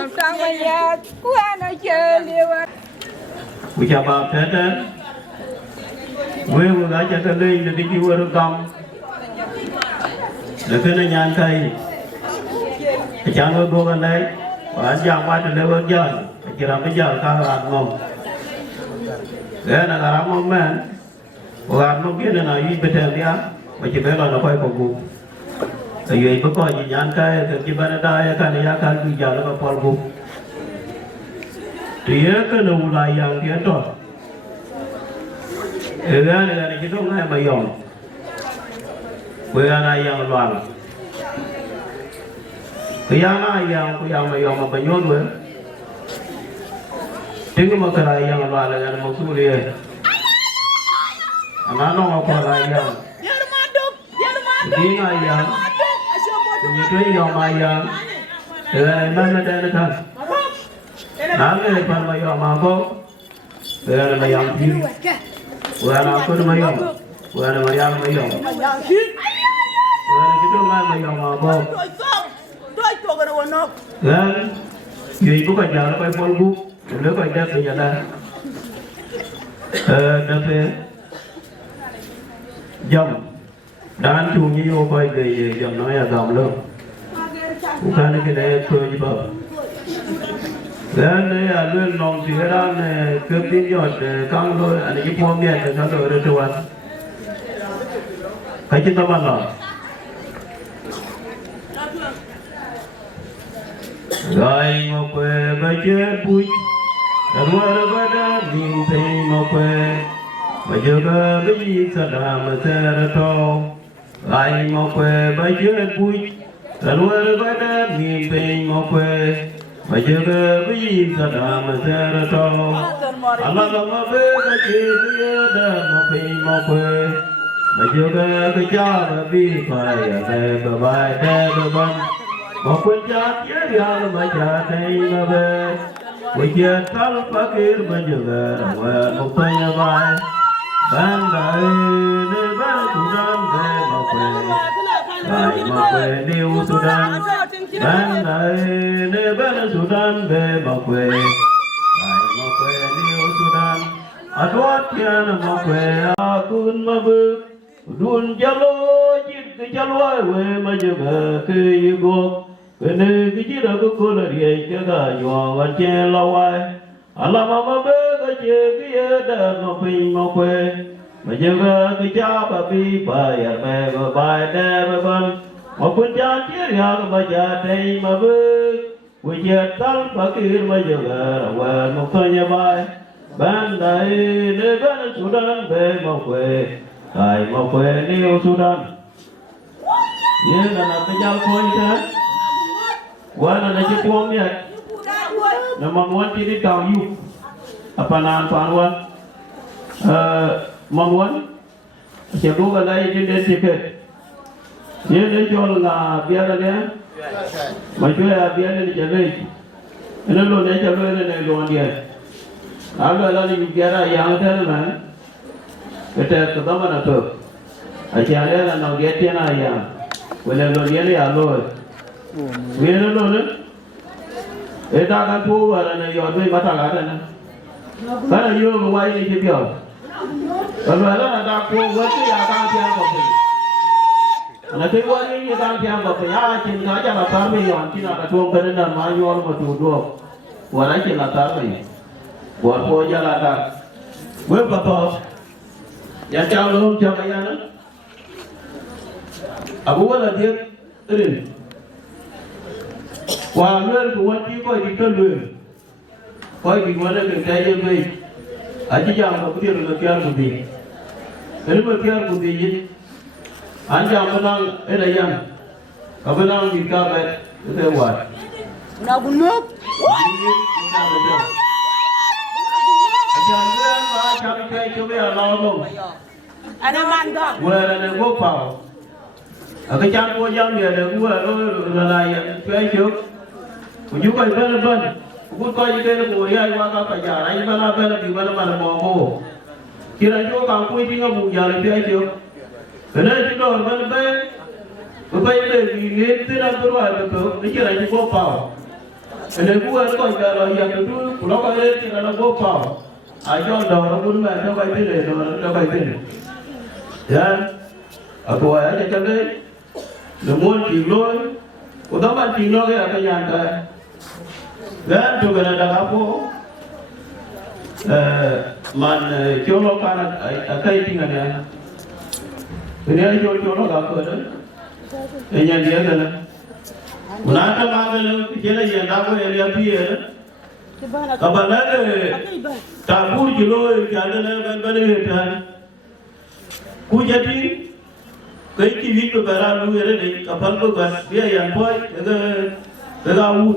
làm sang bây giờ qua nó chơi liêu Quý chào bà thế thế Wieu vừa gái chân thân linh là đi kêu rung tông là cái này nhàn cây chẳng có buông anh đấy và anh chàng qua từ đâu giờ chỉ làm bây giờ ta làm ngon thế là làm ngon men làm ngon biết là gì bây giờ đi á mà chỉ biết là nó phải phục vụ tại vì bữa coi gì nhàn cây thì chỉ bên đây cái này cái bây giờ nó có phục vụ thì cái nụ lại dạng tiếng rồi cái này chỉ có hai Mayom Wieu này yang loạn cái yang Mayom mà bây nhốt với tiếng mà cái này yang loạn là yang một số liền anh nó không có lại yang tiếng này yang như thế yang Mayom cái này mà đây là nãy cái phần Mayom mà có cái này Mayom gì Wieu nào có Mayom Wieu nào Mayom Wieu kita Mayom mà có kan Yirol bukan jalan pakai phone book nếu coi đẹp thì là đẹp dòng đàn chung như vô coi thì dòng nói là dòng luôn bukan cái này thôi như vậy dan này luôn nong thì cái đàn cướp tin giọt căng rồi anh ấy phong miền thì sao rồi đó anh phải chúng ta bằng rồi Gai mo pe baje puj Darwar bada min pe mo pe Bajaga bi sadam serato Gai mo pe baje puj Darwar bada min pe mo pe Bajaga bi sadam serato Allah mo pe baje da mo pe mo pe Bajaga kejar bi pa ya ba ba da ba một quân cha chia ra mà cha đây mà về quân cha thal fakir menjaga wa một tay vai ban đại nơi ban Sudan về một quê đại một quê điều Sudan ban đại nơi ban Sudan về một quê đại một quê điều Sudan Adutyar một quê akun mà bước đun jalo chít cái jalo về mà jaga cái go cái này cái gì đó có cô là gì cái cả nhỏ và che lâu ai Allah mà bê cái gì cái đó nó pin nó quê mà jaga cái cha bà bi bà ya bè bà bài đê bà ban mà quân cha chia ra mà cha đây mà bê quân cha tal bà kia mà jaga và một thời nhà bài ban đại nơi ban Sudan về một quê tại một quê New Sudan như là cái giao khôi thế Wana na chikuom ya na Mawan tini tau yu apa nan panwan Mawan siapa kalau ini dia sikit dia dia jual la biar dia macam ya biar dia jaga ini lo dia jaga ini lo dia agak lagi biar yang ada mana kita kedua mana tu acara la nak dia tiada yang boleh lo dia ni alo Wieu nó nữa, người ta đang thu vào là này dọn với bắt thằng cái này, cái này Wieu mà quay đi chơi kiểu, còn rồi đó là ta thu với cái nhà tăng trang của mình, là cái quay đi tăng trang của mình, chỉ nói cho là 8 million, chỉ là thu cái này mà Wieu mà thu được, và đấy chỉ là 8 million, và thôi giờ là ta, với bà bò, nhà cháu luôn cho cái nhà nữa, Abu là thiệt, và luôn của anh chỉ coi đi cân luyện, coi đi qua đây mình thấy như vậy, anh chỉ làm một cái điều là kia một tí, cái mà kia một tí gì, anh làm cái năng cái này anh, cái năng gì cả vậy, cái thế vậy, nào cũng nước, anh làm cái mà chăm cái cho bây giờ lo không, anh em ăn không, vừa là để quốc phòng, cái chăn của dân thì để vừa là này cái trước. Kuju kai bela ban, kuju kai bela boleh ayah waka kajar, ayah bela bela di bela mana mau. Kira jo kang kui tinggal bunga lebih aja. Kerana itu orang bela bela, bukan bela di net tidak berwajib tu, ni kira jo kau pau. Ele buat kau kalau yang itu, kalau kau ini kalau kau pau, aja orang pun macam kau ini, orang kau ini. Ya, aku aja cakap, lemon kilo, utama kilo ke apa yang kau, dan juga ada apa, man kilo kan akai tinggalnya, ini aja kilo apa tu, ini yang dia kan. Unata magal kela yenda ko area pier kabala tabur kilo jadala banbane heta ku jadi kai ki wi ko bara lu ere de kapal ko gas dia yang boy daga u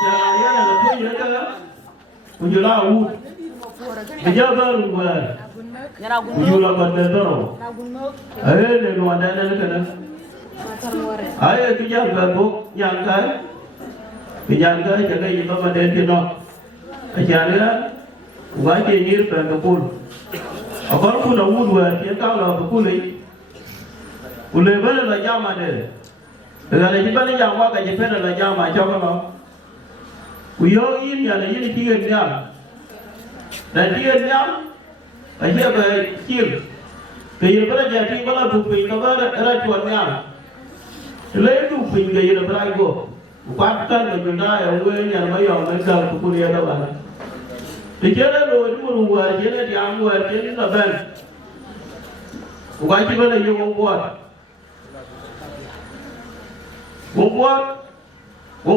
ya ya na ko yega ku jula u bija baru ba ku jula badle do ne no ada kana Ayah kijang gabuk yang kai, jaga ibu badan tino, ajarnya wajib nyir pendekul. Akor pun awud buat dia kalau berkulai, kulai bela lajam ada. Dengan lagi bela jam wak aja bela lajam macam apa? Wieu ini ada ini tiga jam, dan tiga jam aja berkir. Kaya bela jadi bela bukti kabar rajuan jam. Selain itu pinggir yang berago, upatan menjadi orang yang Mayom mengal kuliah lawan. Dijana lo itu berubah, jana diambil, jana naben. Bukan cuma lagi membuat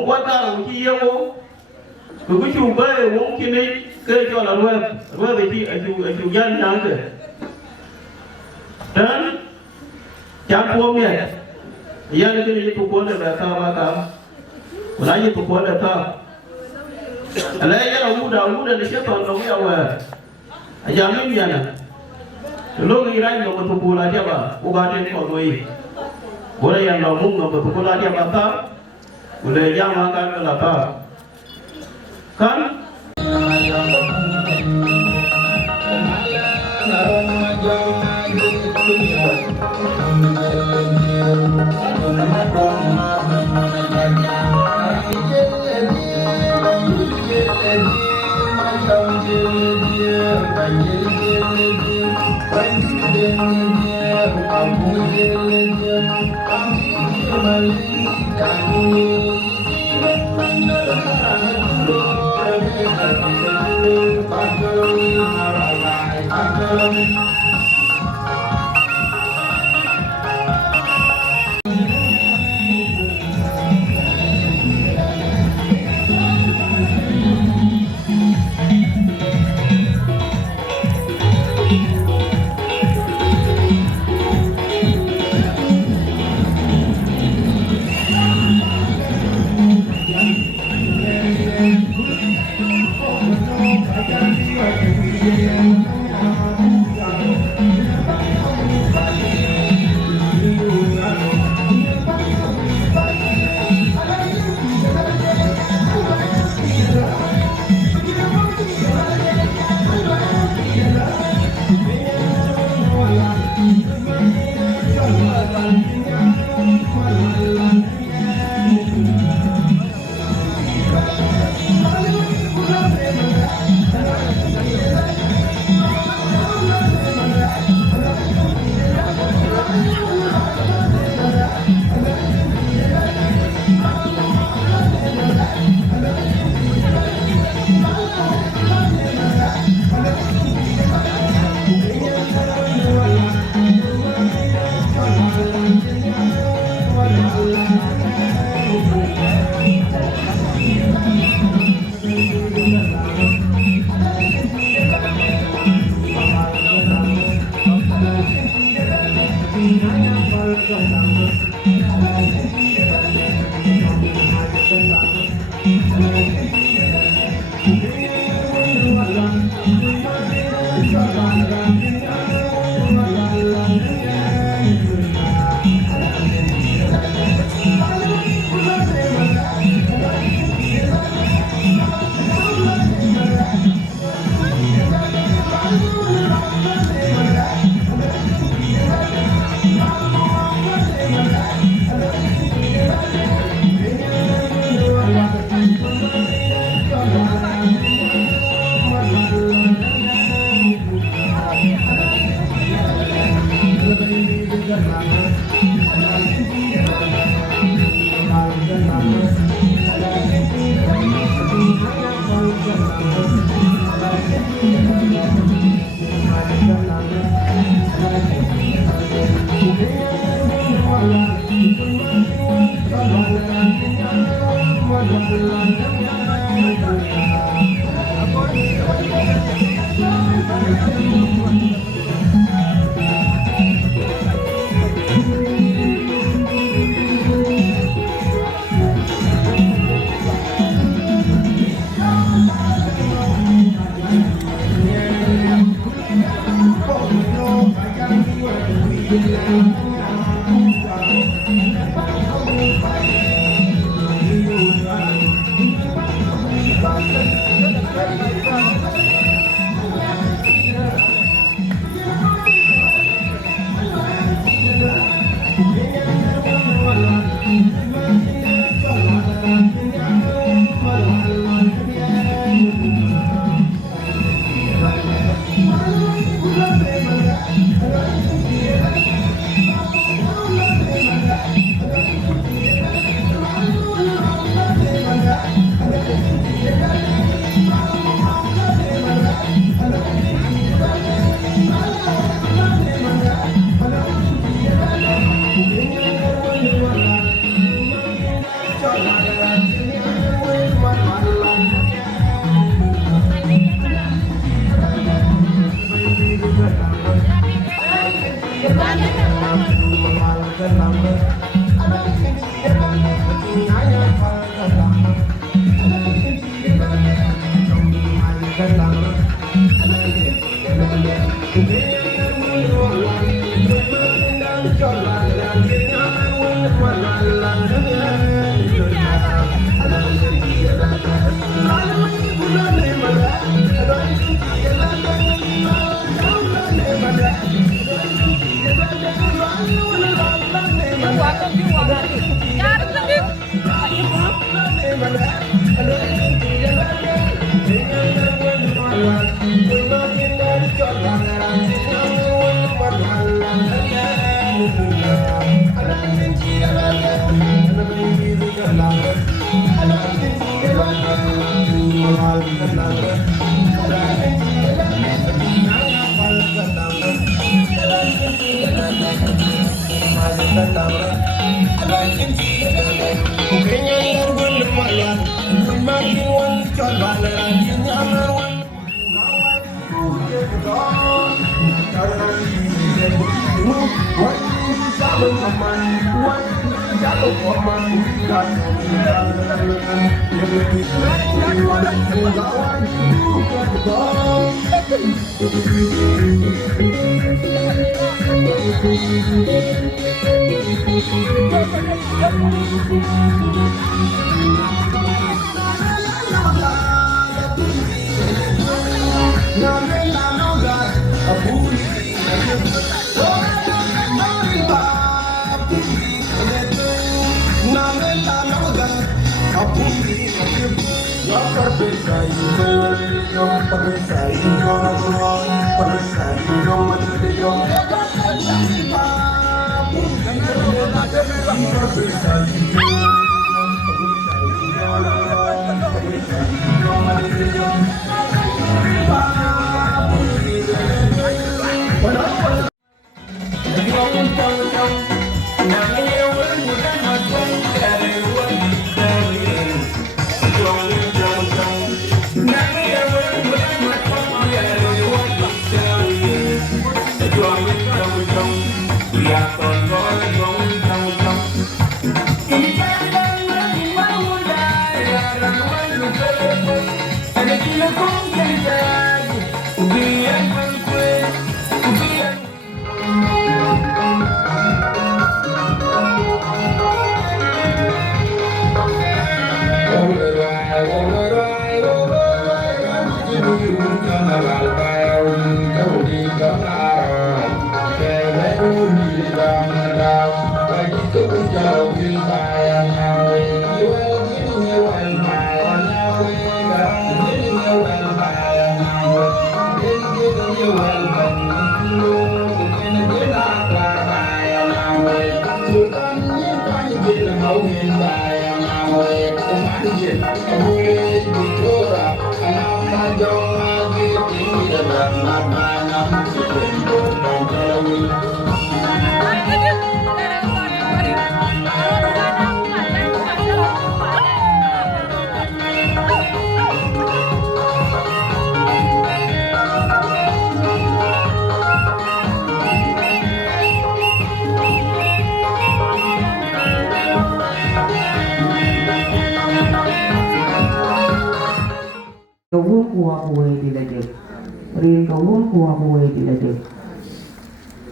kalau dia begitu baik, mungkin ni kerja luar beti aju jalan je. Dan campurnya. Yang ini pukul dah macam, mulai pukul dah. Alai yang muda ni siapa orang yang awal, ajamin dia na. Lalu irai nak berpukul aja ba, Buga Da Angau ni. Boleh yang lambung nak berpukul aja ba, boleh yang makan kelapa. Kan? Kuocgoor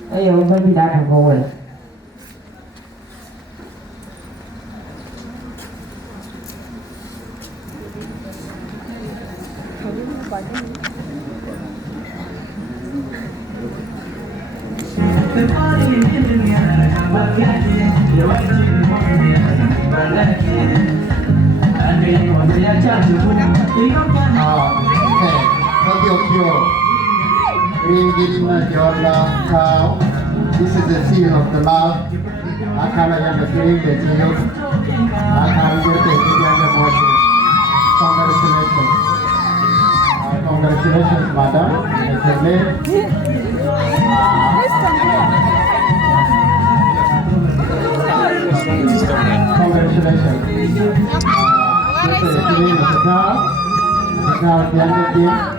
Ayo baby that go away. This is the seal of the love. I can't have the feeling that you I can't get the emotions. Congratulations. Congratulations, madam. It's your name. Congratulations. This is the name of the car. Now, the other team.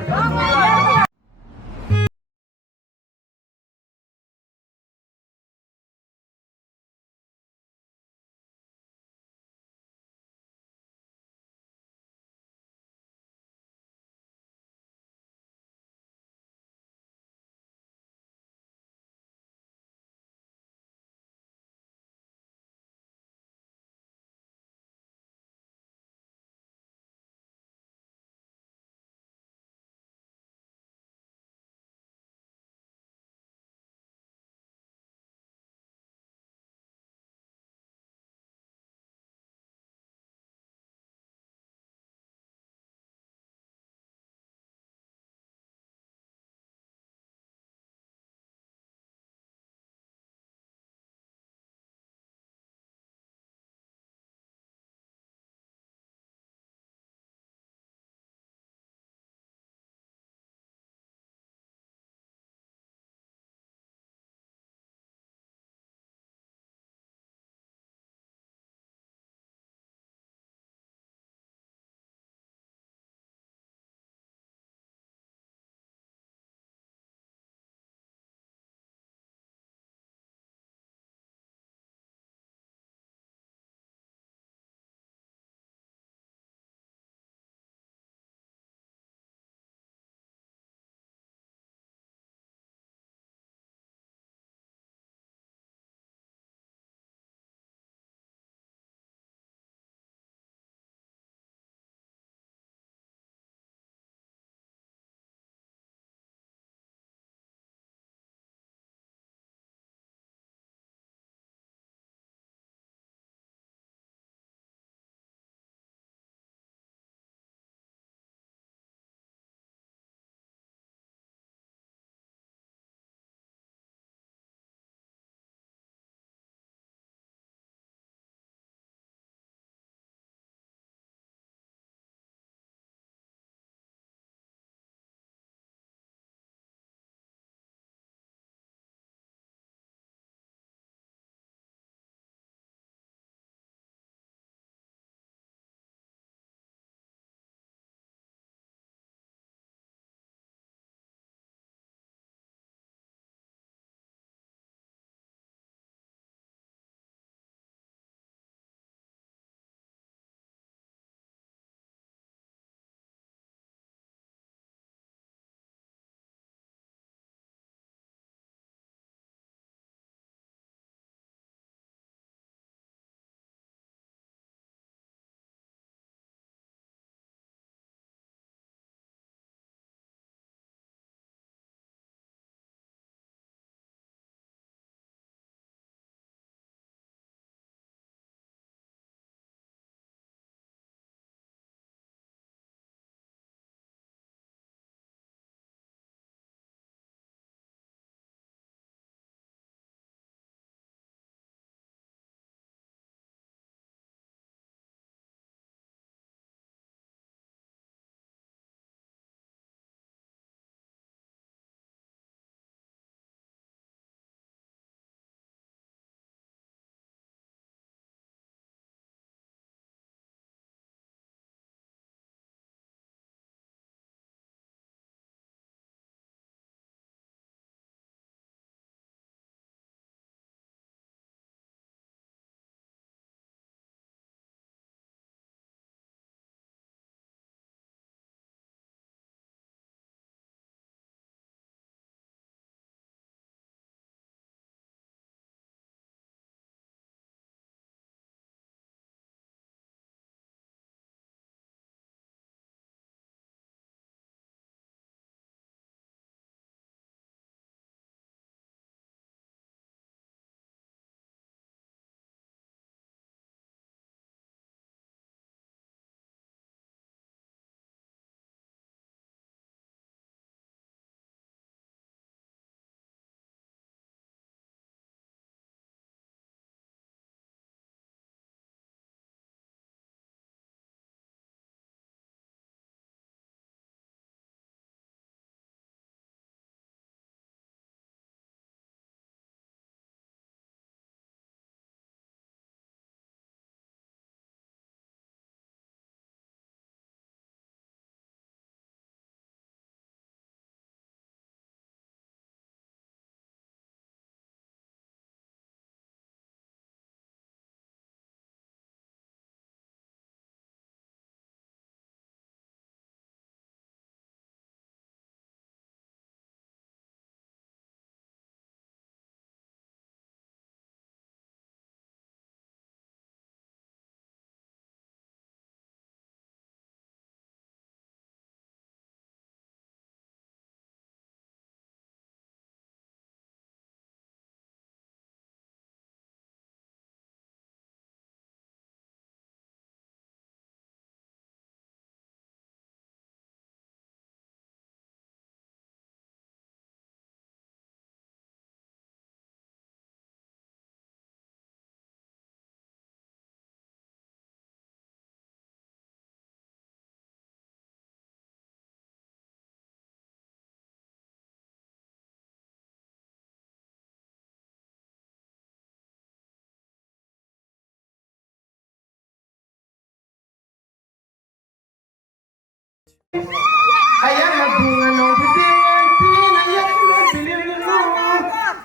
Ayen bunga no tina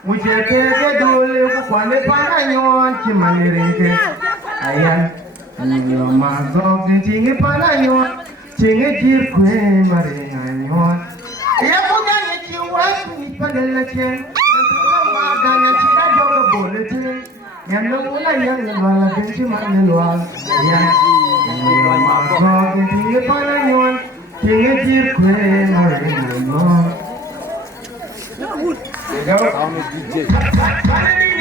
Mujeke dole ku kwane pananyon chimanireke Ayen yo mazo tingi pananyon tingi jirkwe maringanyon Ya punya ni chiwa ni padela chen Magana chida joga bolete Yang nula yang wala tingi manilwa Ayen yo mazo tingi pananyon tingi jirkwe maringanyon I'm a DJ.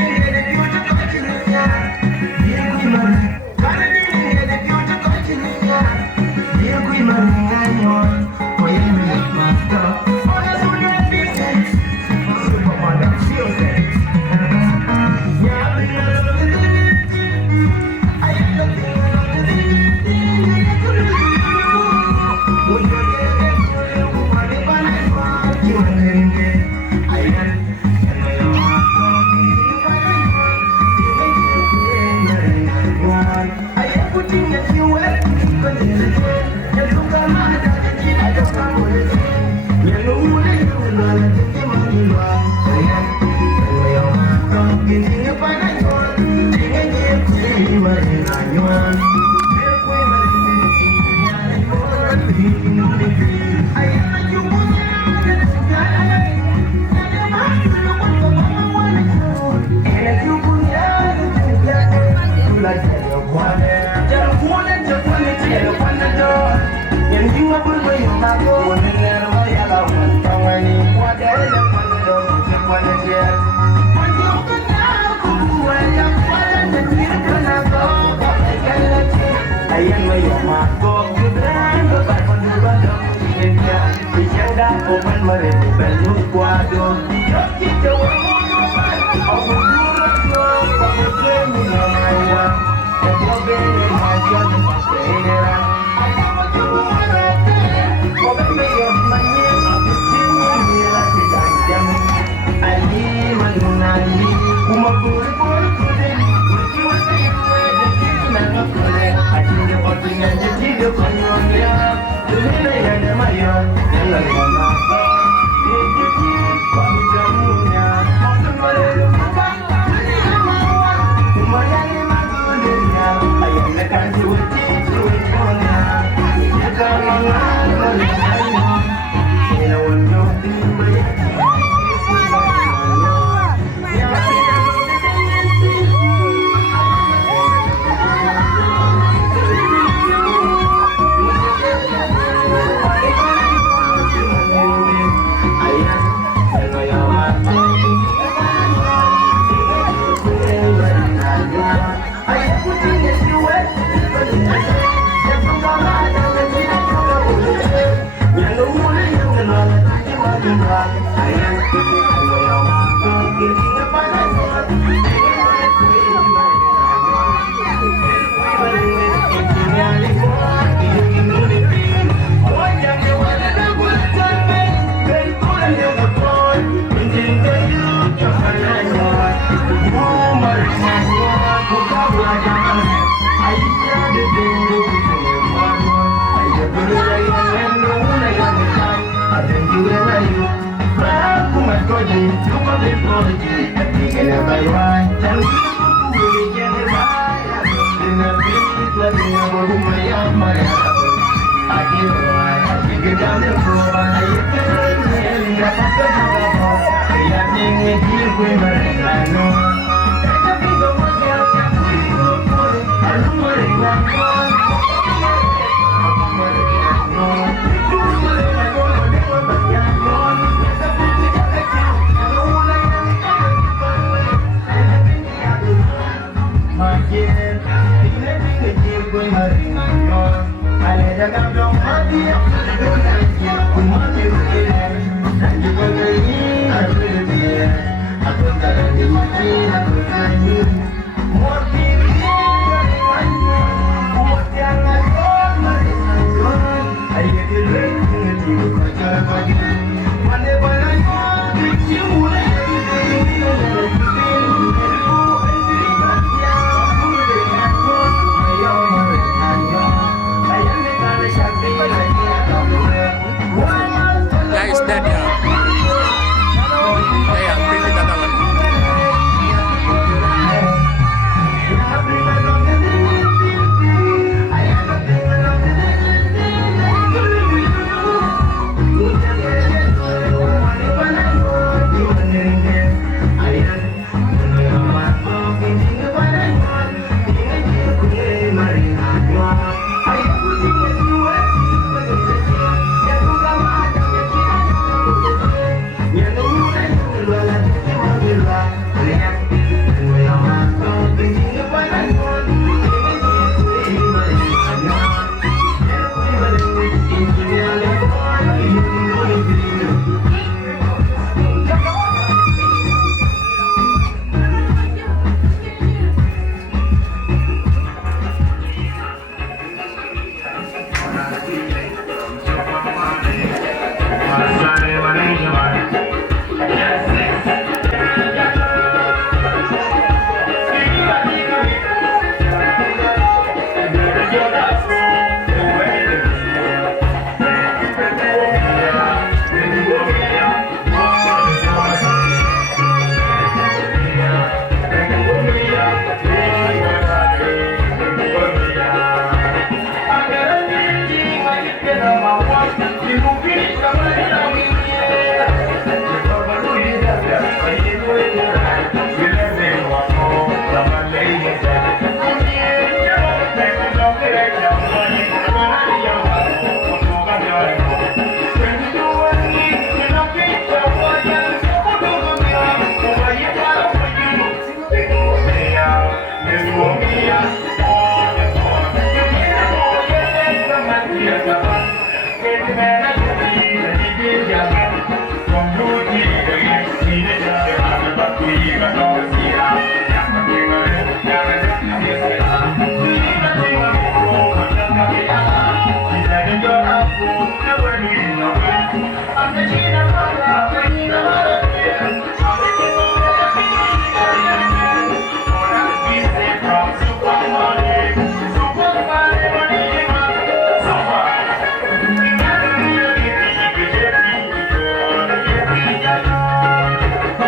Hãy subscribe cho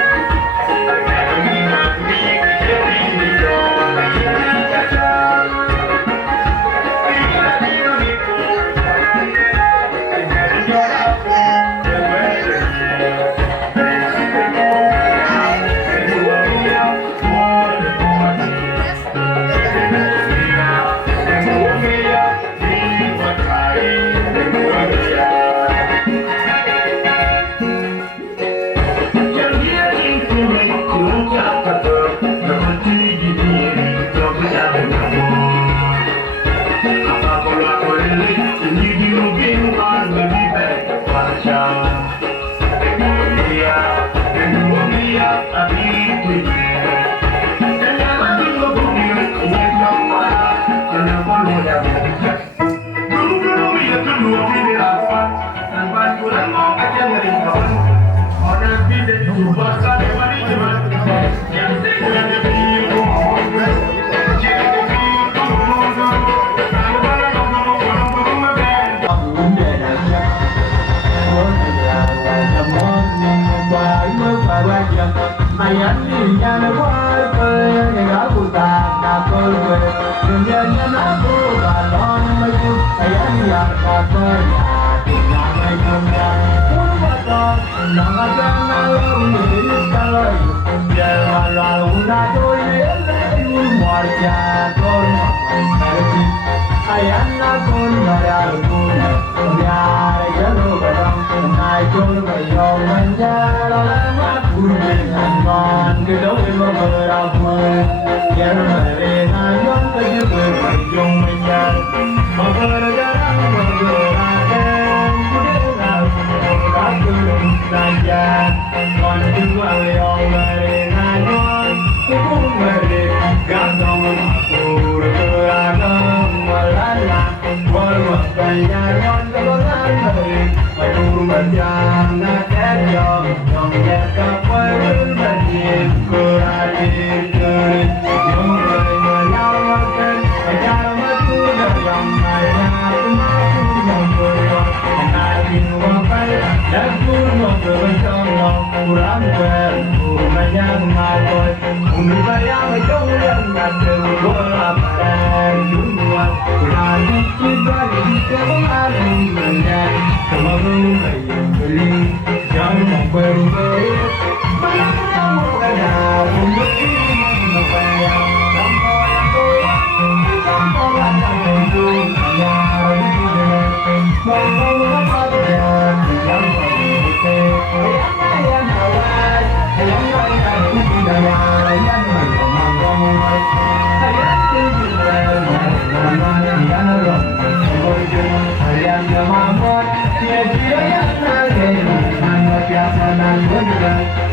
kênh Ghiền Mì Gõ để không bỏ lỡ những video hấp dẫn.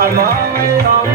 I'm